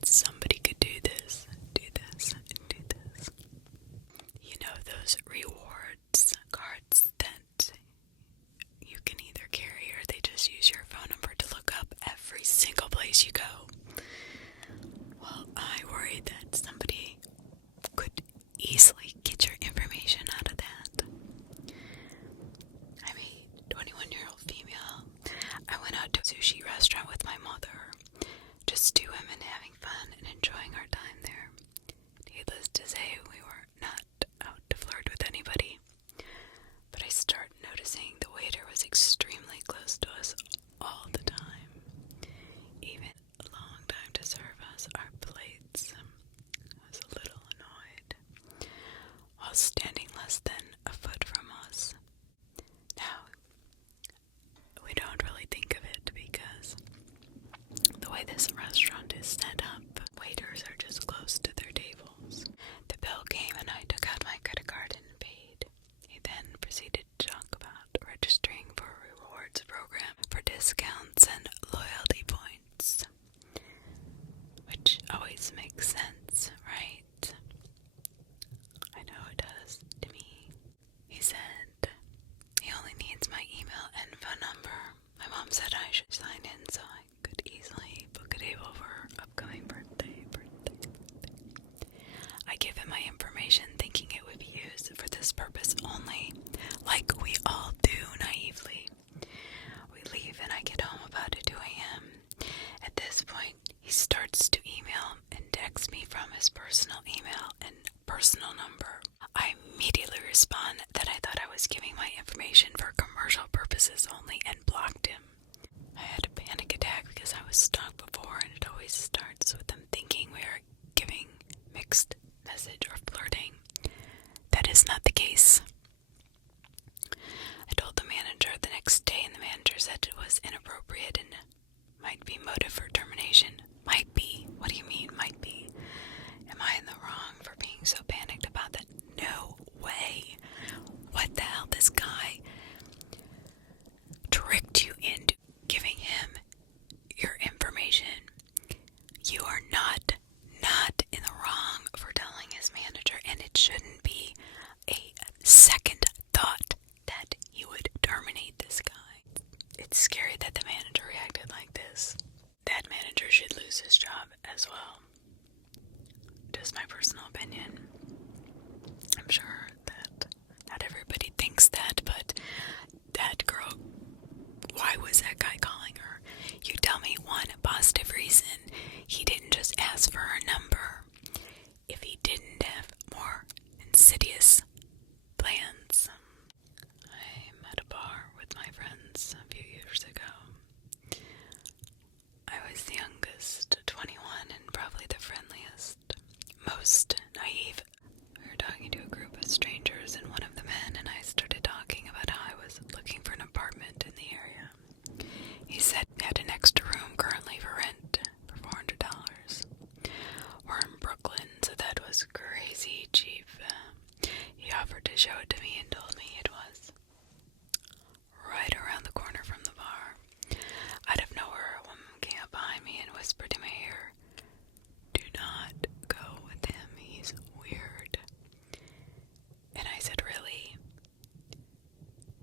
somebody could do this, do this, and do this. You know, those rewards cards that you can either carry or they just use your phone number to look up every single place you go. Well, I worried that somebody could easily get your information out of that. I'm a 21-year-old female. I went out to a sushi restaurant with my mother, just two women having fun and enjoying our time there. Needless to say, we were not out to flirt with anybody, but I started noticing the waiter was extremely close to us all the time. Even a long time to serve us our plates. I was a little annoyed. While standing less than a foot from us. Now, we don't really think of it because the way this restaurant is set up, waiters are just close to their tables. The bill came and I took out my credit card and paid. He then proceeded to talk about registering for a rewards program for discounts and loyalty points. Which always makes sense, right? I know it does to me. He said he only needs my email and phone number. My mom said I should sign in so I could easily book a table for her upcoming birthday. I give him my information thinking it would be used for this purpose only, like we all do naively. We leave and I get home about 2 a.m. At this point, he starts to email and text me from his personal email and personal number. I immediately respond that I thought I was giving my information for commercial purposes only and blocked him. I had a panic attack because I was stalked before, and it always starts with them thinking we are giving mixed message or flirting. That is not the case. I told the manager the next day, and the manager said it was inappropriate and might be motive for termination. Might be? What do you mean, might be? Am I in the wrong for being so panicked about that? No way. What the hell? This guy tricked you into giving him your information. You are not in the wrong for telling his manager, and it shouldn't be a second thought that he would terminate this guy. It's scary that the manager reacted like this. That manager should lose his job as well. Just my personal opinion. I'm sure that not everybody thinks that, but that girl, why was that guy calling her? You tell me one positive reason he didn't just ask for her number. If he didn't have more insidious plans. I'm at a bar with my friends a few years ago. I was the youngest, 21, and probably the friendliest, most naive. We were talking to a group of strangers, and one of the men and I started talking about how I was looking for an apartment in the area. He said he had an extra room currently for rent for $400. We're in Brooklyn, so that was crazy cheap. He offered to show it to me and told me it was right around the corner from the bar. Out of nowhere, a woman came up behind me and whispered in my ear, "Do not go with him, he's weird." And I said, "Really?"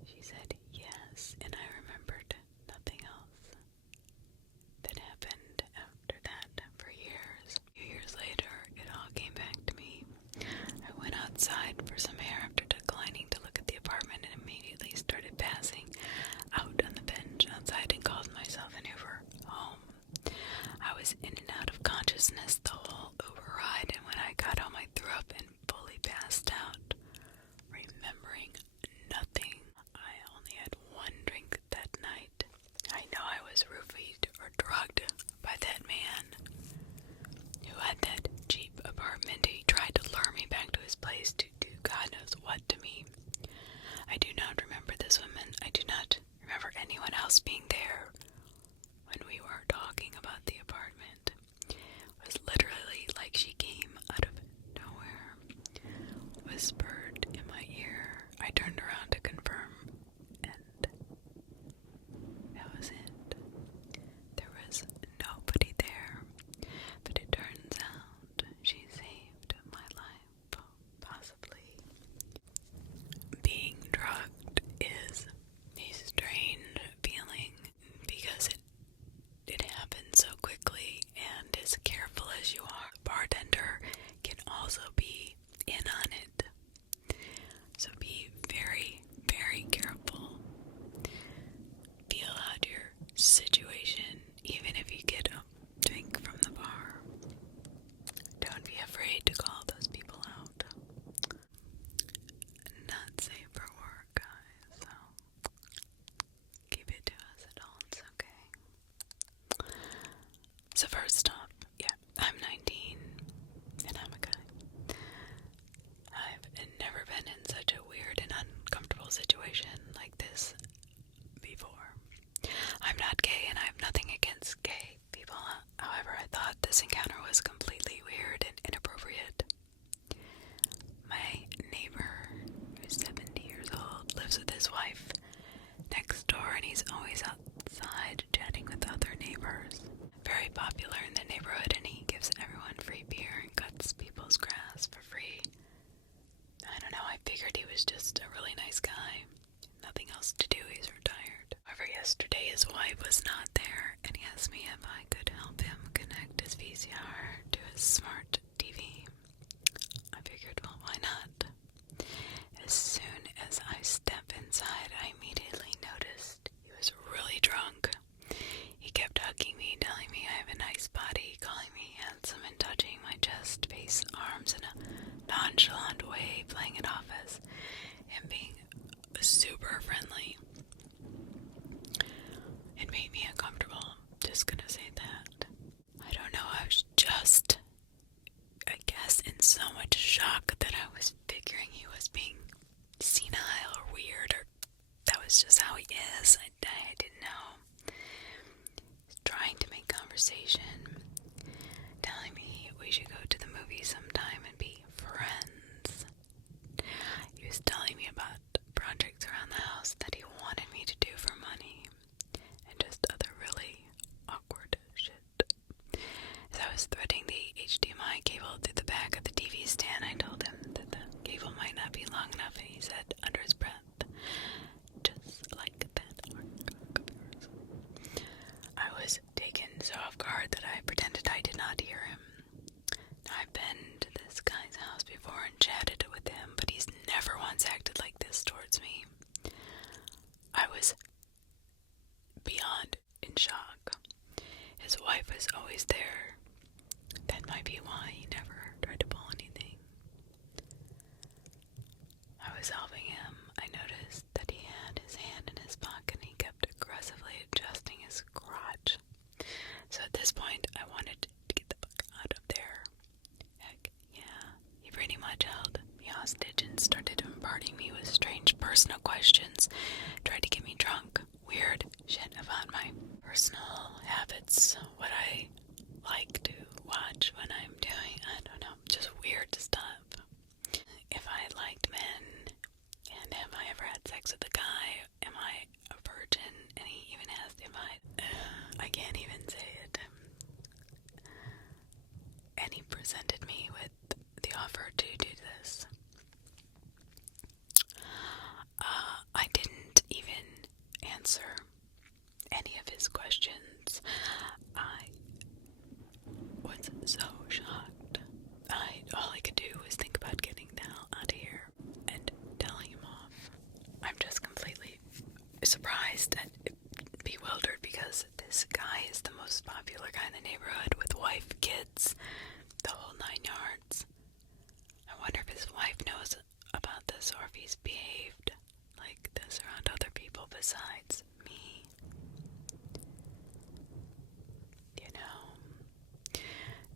She said, "Yes," and I remembered nothing else that happened after that for years. A few years later, it all came back to me. I went outside for some air after declining to look at the apartment and immediately started passing out on the bench outside and called myself an Uber home. I was in and out of consciousness the whole Uber ride, and when I got home I threw up and fully passed out, remembering nothing. I only had one drink that night. I know I was roofied or drugged by that man who had that cheap apartment. He tried to lure me back to his place to do God knows what to me. I do not remember this woman. I do not remember anyone else being there when we were talking about the apartment. It was literally like she came out of nowhere, whispered in my ear. I turned around to confirm, and that was it. his wife was not there, and he asked me if I could help him connect his VCR to his smart TV. I figured, well, why not? As soon as I step inside, I immediately noticed he was really drunk. He kept hugging me, telling me I have a nice body, calling me handsome, and touching my chest, face, arms in a nonchalant way, playing it off as him being super friendly. It made me uncomfortable, just gonna say that. I don't know, I was just, I guess, in so much shock that I was figuring he was being senile or weird, or that was just how he is. I didn't know. Trying to make conversation, telling me we should go to the movies sometime and be friends. He was telling me about projects around the house that he wanted me to do for money, and just other really awkward shit. As I was threading the HDMI cable through the back of the TV stand, I told him that the cable might not be long enough, and he said under his breath, just like that. I was taken so off guard that I pretended I did not hear him. I've been to this guy's house before and chatted with him, but he's never once acted like this towards me. I was beyond in shock. His wife was always there. That might be why he never tried to pull anything. I was helping him. I noticed that he had his hand in his pocket and he kept aggressively adjusting his crotch. So at this point, I wanted to get the fuck out of there. Heck, yeah. He pretty much held me hostage and started bombarding me with strange personal questions. Tried to get me drunk. Weird shit about my personal habits. What I like to watch when I'm doing, I don't know, just weird stuff. If I liked men, and have I ever had sex with a guy? Am I a virgin? And he even asked if I can't even say it. And he presented me with the offer to do this. I didn't even answer any of his questions. I was so shocked. All I could do was think about getting the hell out of here and telling him off. I'm just completely surprised and bewildered because this guy is the most popular guy in the neighborhood with wife, kids, the whole 9 yards. I wonder if his wife knows about this or if he's behaved like this around other people besides me. You know,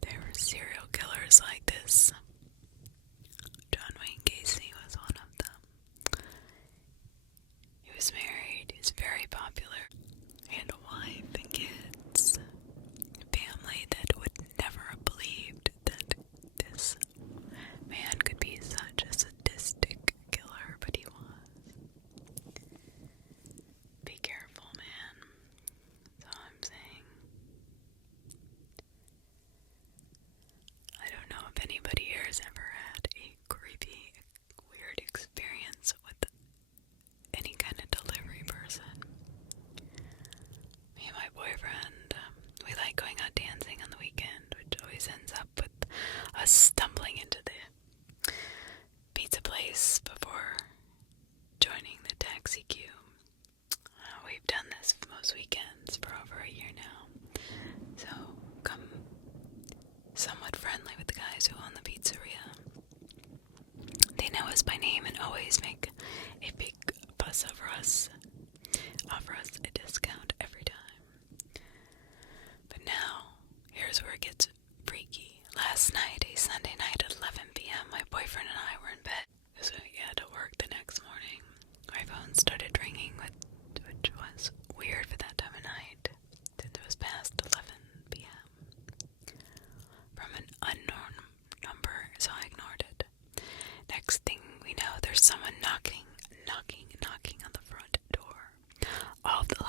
there were serial killers like this. John Wayne Gacy was one of them. He was married, he was very popular. He had a wife and kids. A family that would never have believed that this man could be such a sadistic killer, but he was. Be careful, man. That's all I'm saying. I don't know if anybody here has ever had a creepy, weird experience with any kind of delivery person. Me and my boyfriend, we like going out dancing on the weekend, which always ends up with us stumbling into the pizza place before joining the taxi queue. We've done this most weekends for over a year now, so come somewhat friendly with the guys who own the pizzeria. They know us by name and always make a big fuss over us, offer us a discount every time. But now, here's where it gets freaky. Last night, a Sunday night at 11 p.m., my boyfriend and I were in bed because we had to work the next morning. My phone started ringing, which was weird for that time of night, since it was past 11 p.m. From an unknown number, so I ignored it. Next thing we know, there's someone knocking on the front door. All of the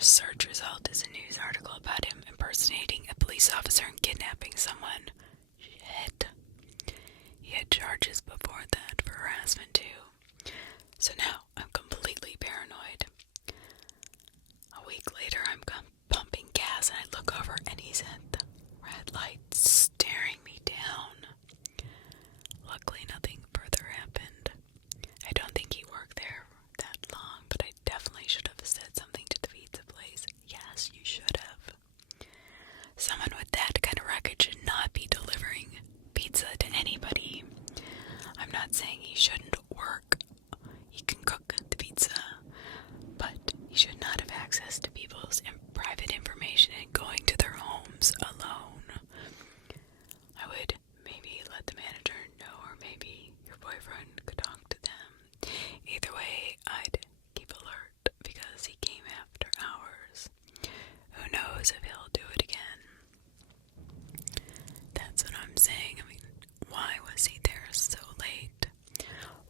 first search result is a news article about him impersonating a police officer and kidnapping someone. Shit. He had charges before that for harassment too. So now I'm completely paranoid. A week later, I'm pumping gas and I look over and he's at the red light staring me down. Luckily, nothing further happened. I don't think he worked there that long, but I definitely should have said something to the pizza place. Yes, you should have. Someone with that kind of record should not be delivering pizza to anybody. I'm not saying he shouldn't work. He can cook the pizza, but he should not have access to people's private information and going to their homes alone. I would maybe let the manager know, or maybe your boyfriend could talk to them. Either way, I'd keep alert because he came after hours. Who knows if he'll do it again? That's what I'm saying. I mean, why was he there so late?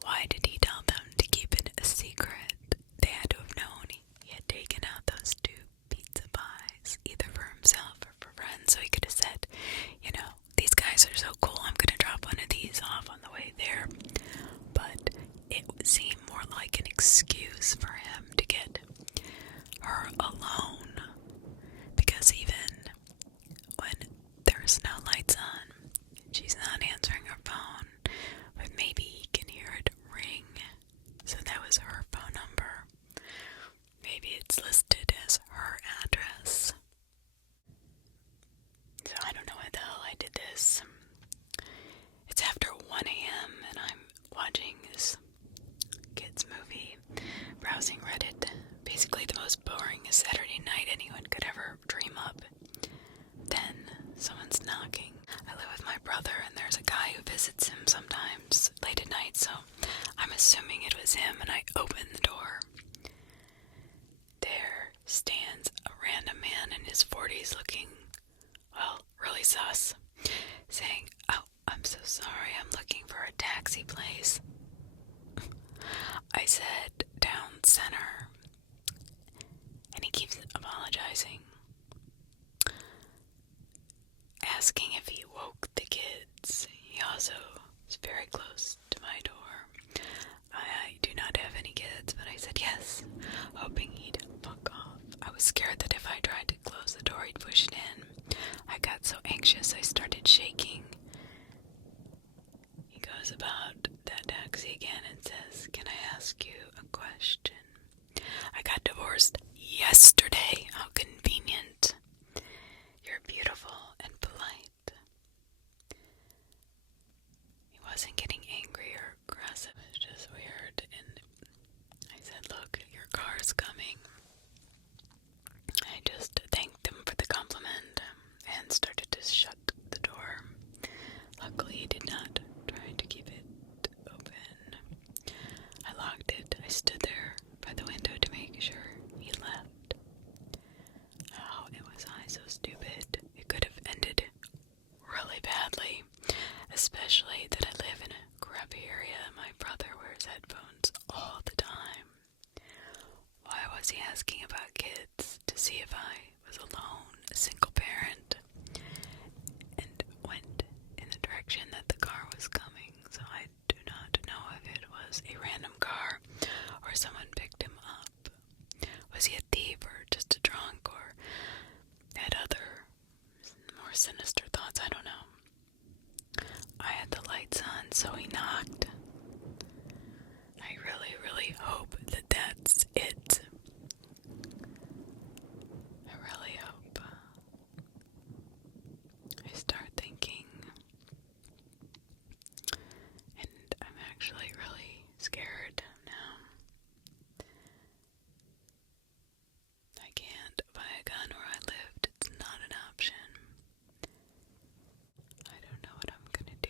Why did he tell them to keep it a secret? They had to have known he had taken out those 2 pizza pies, either for himself or for friends, so he could have said, you know, these guys are so cool, I'm gonna drop one of these off on the way there. But it would seem more like an excuse for him to get her alone, because even when there's no lights on, she's not answering her phone, but maybe he can hear it ring, so that was her phone number. Maybe it's listed as her address. So I don't know why the hell I did this. It's after 1 a.m. and I'm watching this kids movie, browsing Reddit. Basically the most boring Saturday night anyone could ever dream up. Then someone's knocking. I live with my brother and there's a guy who visits him sometimes late at night, so I'm assuming it was him, and I open the door. There stands a random man in his 40s looking, well, really sus, saying, "Oh, I'm so sorry, I'm looking for a taxi place." I said, "Down center," and he keeps apologizing, asking if he woke the kids. He also is very close to my door. I do not have any kids, but I said yes, hoping he'd fuck off. I was scared that if I tried to close the door, he'd push it in. I got so anxious I started shaking. He goes about that taxi again and says, "Can I ask you a question? I got divorced yesterday. How convenient. You're beautiful and polite." He wasn't getting angry or aggressive, it was just weird, and I said, "Look, your car's coming." I just thanked him for the compliment and started to shut the door. Luckily, he did not try to keep it open. I locked it. I stood there by the window to make sure he left. How was I so stupid? It could have ended really badly, especially that I live in a crappy area. My brother wears headphones all the time. Why was he asking about kids? To see if I was alone, a single parent, and went in the direction that the car was coming, so I do not know if it was a random car or someone picked him up. Was he a thief or just a drunk or had other more sinister thoughts? I don't know. I had the lights on, so he knocked. I really, really hope that that's it. I really hope. I start thinking, and I'm actually really scared now. I can't buy a gun where I lived. It's not an option. I don't know what I'm gonna do.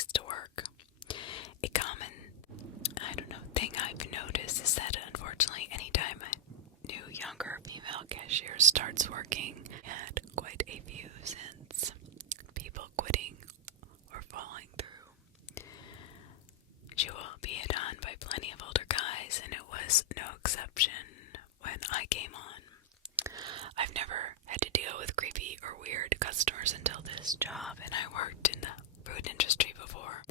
place to work. A common, thing I've noticed is that unfortunately anytime a new, younger female cashier starts working, had quite a few since people quitting or falling through. She will be hit on by plenty of older guys, and it was no exception when I came on. I've never had to deal with creepy or weird customers until this job, and I worked in the food industry before.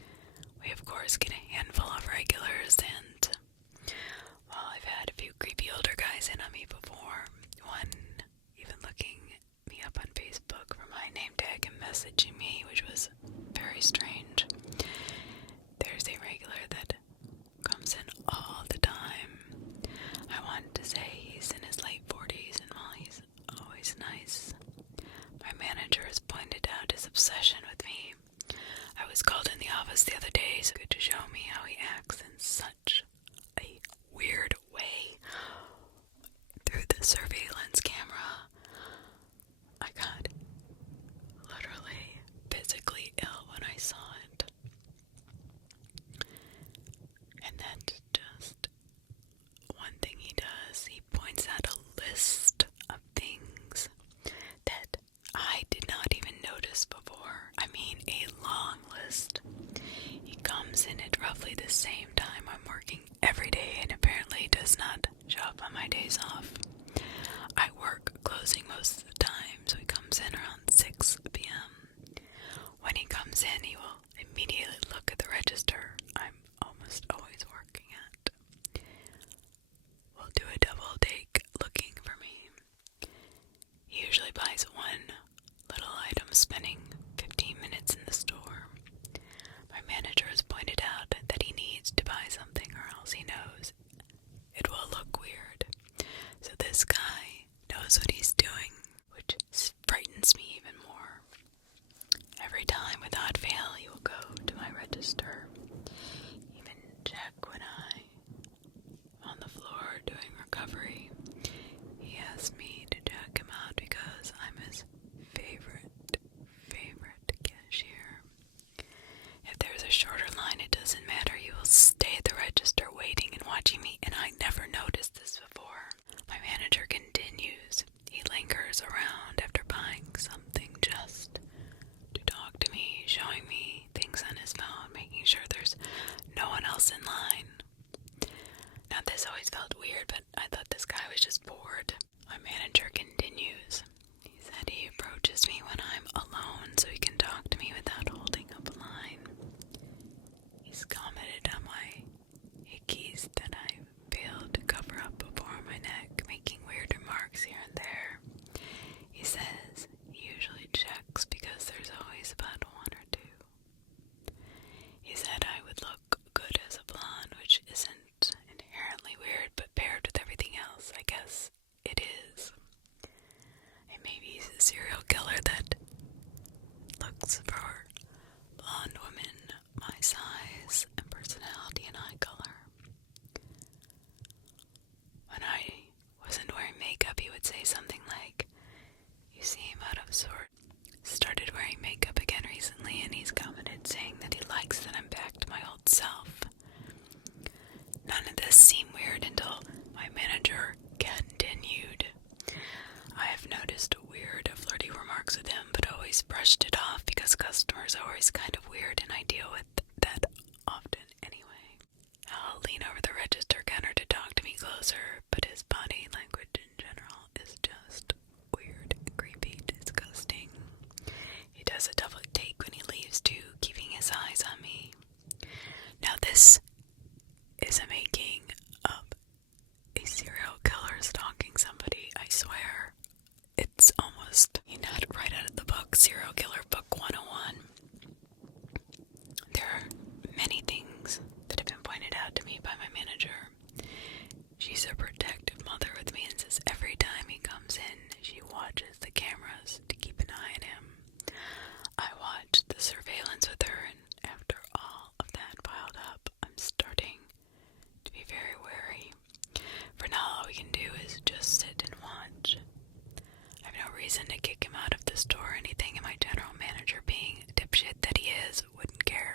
We of course get a handful of regulars, and while I've had a few creepy older guys in on me before, one even looking me up on Facebook for my name tag and messaging me, which was very strange. There's a regular that comes in all the time. I wanted to say he's in his late 40s, and while he's always nice, my manager has pointed out his obsession with me. I was called in the office the other day so good to show me how he acts in such a weird way through the surveillance camera. I got literally physically ill when I saw it. And that's just one thing he does. He points out a list of things that I did not even notice before. I mean, a long list. He comes in at roughly the same time I'm working every day, and apparently does not show up on my days off. I work closing most of the time, so he comes in around 6 p.m. When he comes in, he will immediately look at the register I'm almost always working at. We'll do a double take looking for me. He usually buys one little item, spending 15 minutes in the store. My manager has pointed out that he needs to buy something or else he knows it will look weird. So this guy knows what he's doing, which frightens me even more. Every time, without fail, he will go to my register, even check when I'm on the floor doing recovery. He asks me to check him out because I'm his favorite cashier. If there's a shorter line, it doesn't matter. He will stay at the register waiting and watching me, and I never noticed this before. My manager continues. He lingers around after buying something just to talk to me, showing me things on his phone, making sure there's no one else in line. Now, this always felt weird, but I thought this guy was just bored. My manager continues. He said he approaches me when I'm alone so he can talk to me without holding up a line. He's commented on my hickeys that I failed to cover up before my neck, making weird remarks here and there. He says he usually checks because there's always about one or two. He said I would look good as a blonde, which isn't inherently weird, but paired with everything else, I guess it is. And maybe he's a serial killer that looks for blonde women my size and personality and eye color. When I wasn't wearing makeup, he would say something like, "You seem out of sort." Started wearing makeup again recently, and he's commented saying that he likes that I'm back to my old self. None of this seemed weird until my manager continued. I have noticed weird, flirty remarks with him, but always brushed it off because customers are always kind of weird, and I deal with that often anyway. I'll lean over the register counter to talk to me closer, but his body language in general is just weird, creepy, disgusting. He does a double take when he leaves too, keeping his eyes on me. Now this is a making of a serial killer stalking somebody, I swear. It's almost not right out of the book, Serial Killer Book 101. There are many things that have been pointed out to me by my manager. She's a protective mother with me and says every time he comes in, she watches the cameras to keep an eye on him. I watched the surveillance with her, and after all of that piled up, I'm starting to be very wary. For now, all we can do is just sit and watch. I have no reason to kick him out of the store or anything, and my general manager, being a dipshit that he is, wouldn't care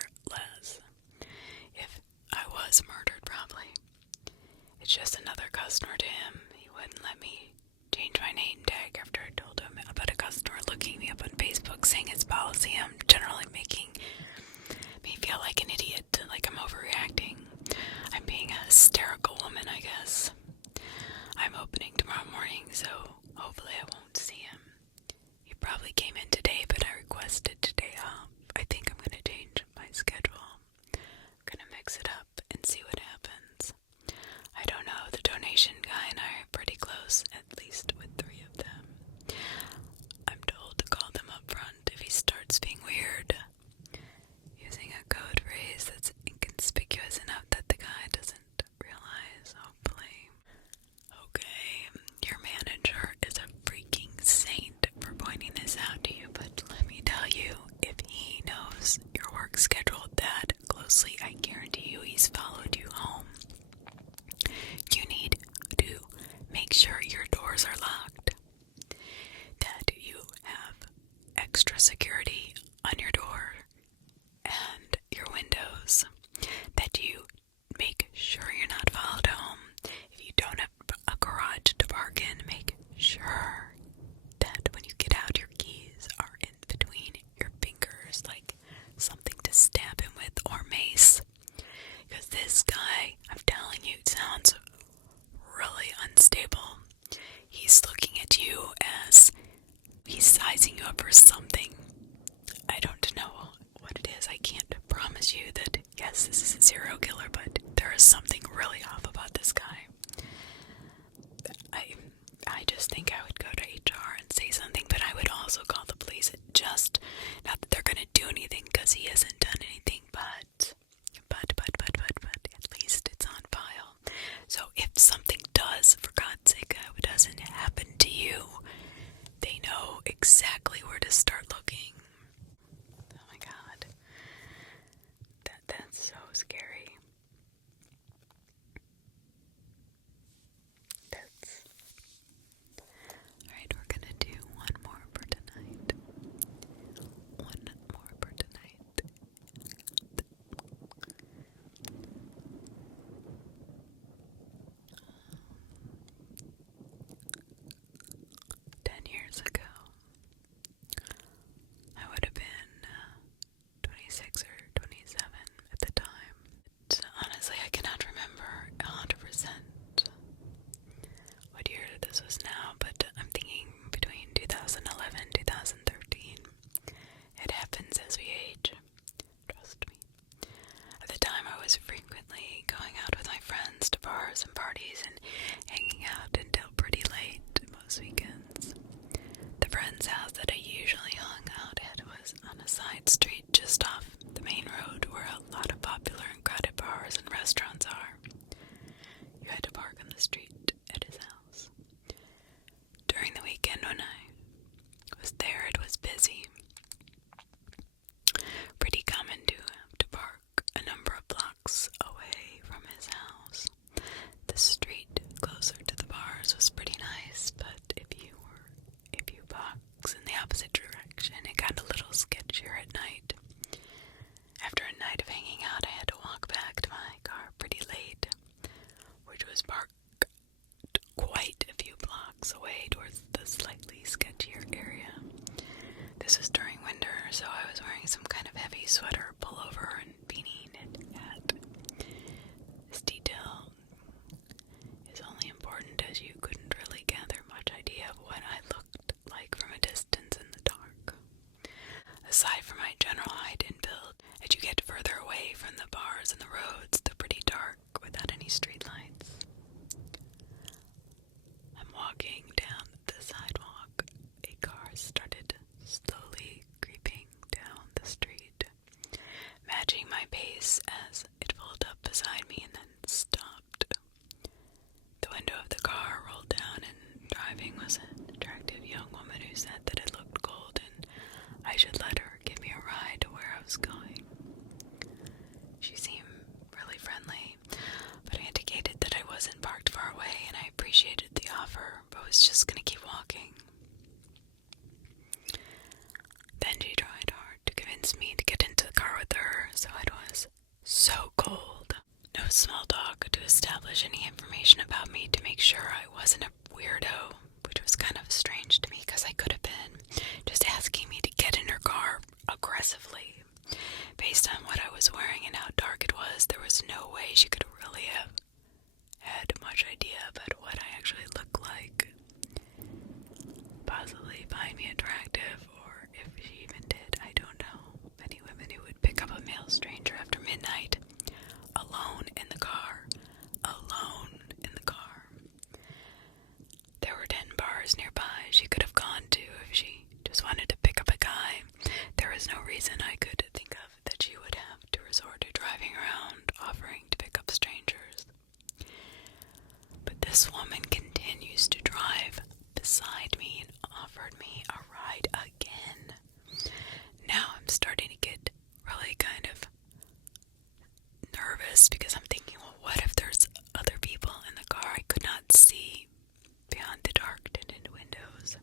this guy, I'm telling you, it sounds really unstable. He's looking at you as he's sizing you up for something. I don't know what it is. I can't promise you that, yes, this is a serial killer, but there is something really off about this guy. I just think I would go to HR and say something, but I would also call the police. Not that they're going to do anything because he hasn't done anything, but at least it's on file. So if something does, for God's sake, doesn't happen to you, they know exactly where to start looking. Oh my God. That's so scary. Alright, we're gonna do one more for tonight. 10 years ago, I would have been 26 or 27 at the time. But honestly, I cannot remember 100% what year this was now, but I'm thinking between 2011 and 2013. It happens as we age. Trust me. At the time, I was frequently going out with my friends to bars and parties and hanging out until pretty late most weekends. The friend's house that I usually hung out at was on a side street just off the main road where a lot of popular and crowded bars and restaurants are. You had to park on the street at his house. During the weekend when I was there, it was busy. Pretty common to have to park a number of blocks away from his house. The street closer to the bars was pretty nice, but if you were a few blocks in the opposite direction, it got a little sketchier at night. After a night of hanging out, I had to walk back to my car pretty late, which was parked quite a few blocks away towards the slightly sketchier area. This was during winter, so I was wearing some kind of heavy sweater, pullover, and beanie knit hat. This detail is only important as you couldn't really gather much idea of what I looked like from a distance in the dark. Aside from my general height and build, as you get further away from the bars and the roads, they're pretty dark without any streetlights. I'm walking down the sidewalk. A car started slowly creeping down the street, matching my pace as it pulled up beside me and then stopped. The window of the car rolled down, and driving was an attractive young woman who said that it looked cold and I should let her give me a ride to where I was going. She seemed really friendly, but I indicated that I wasn't parked far away and I appreciated the offer, but was just gonna keep walking. Then she tried hard to convince me to get into the car with her, so it was so cold. No small talk to establish any information about me to make sure I wasn't a weirdo, which was kind of strange to me because I could have been just asking me to get in her car aggressively. Based on what I was wearing and how dark it was, there was no way she could really have had much idea about what I actually looked like. Possibly find me attractive, or if she even did, I don't know. Many women who would pick up a male stranger after midnight, alone in the car. There were 10 bars nearby she could have gone to if she just wanted to pick up a guy. There was no reason I could think of that she would have to resort to driving around offering to pick up strangers. But this woman continues to drive beside me and offered me a ride again. Now I'm starting to get really kind of nervous because I'm thinking, well, what if there's other people in the car I could not see beyond the dark tinted windows?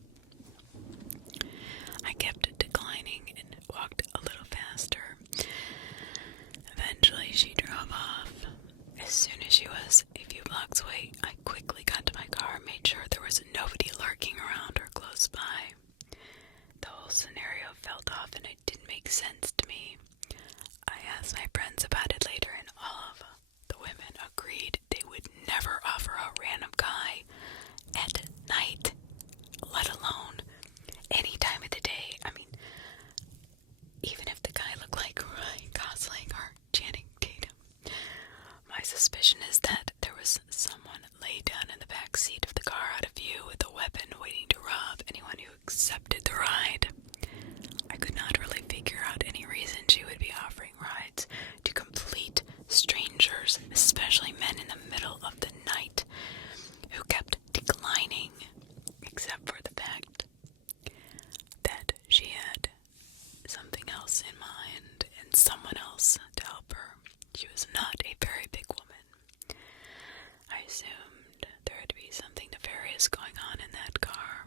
I kept declining and walked a little faster. Eventually she drove off. As soon as she was a few blocks away, I quickly got to my car and made sure there was nobody lurking around or close by. The whole scenario felt off and it didn't make sense to me. I asked my friends about it later, and all of the women agreed they would never offer a random guy at night, let alone any time of the day. I mean, even if the guy looked like Ryan Gosling or Channing Tatum. My suspicion is that there was someone laid down in the back seat of the car out of view with a weapon waiting to rob anyone who accepted the ride. I could not really figure out any reason she would be offering rides to complete strangers, especially men in the middle of the night, who kept declining, except for the fact that she had something else in mind and someone else to help her. She was not a very big woman. I assumed there had to be something nefarious going on in that car.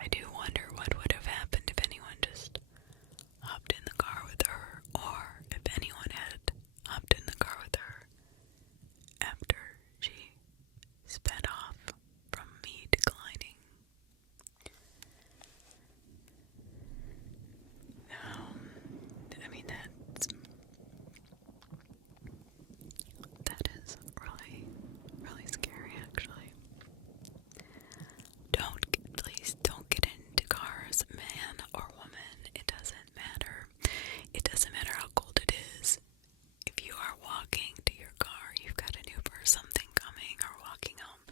I do wonder what would have happened if anyone just hopped in the car with her, or if anyone had hopped in the car with her after she sped off from me declining. I mean, that is really, really scary, actually. Please don't get into cars, man or woman. It doesn't matter. It doesn't matter how cold it is. If you are walking to your car, you've got an Uber or something coming, or walking home,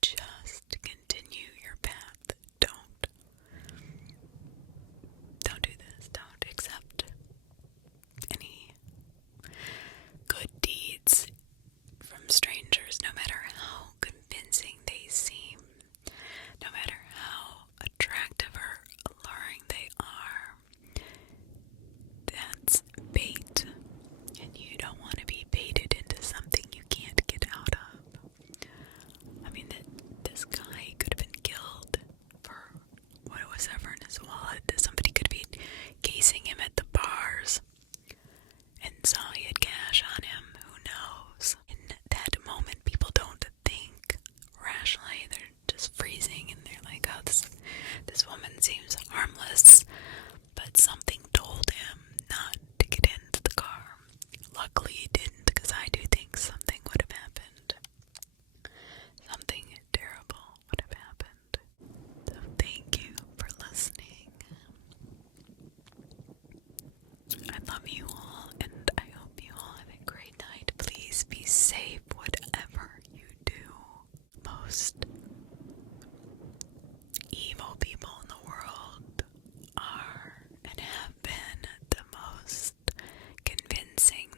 just continue your path. Don't do this. Don't accept any good deeds from strangers, no matter how convincing they seem, no matter how attractive or alluring they are. That's bait, and you don't want to be baited into something you can't get out of. I mean, this guy could have been killed for what was ever in his wallet. Somebody could be casing him at the bars and saw he had cash on him. Who knows? In that moment, people don't think rationally. They're just freezing, and they're like, oh, this woman seems harmless. But something told him not to get into the car. Luckily he didn't, because I do think something would have happened. Something terrible would have happened. So thank you for listening. I love you all, and I hope you all have a great night. Please be safe, whatever you do. Most evil people in the world are and have been the most convincing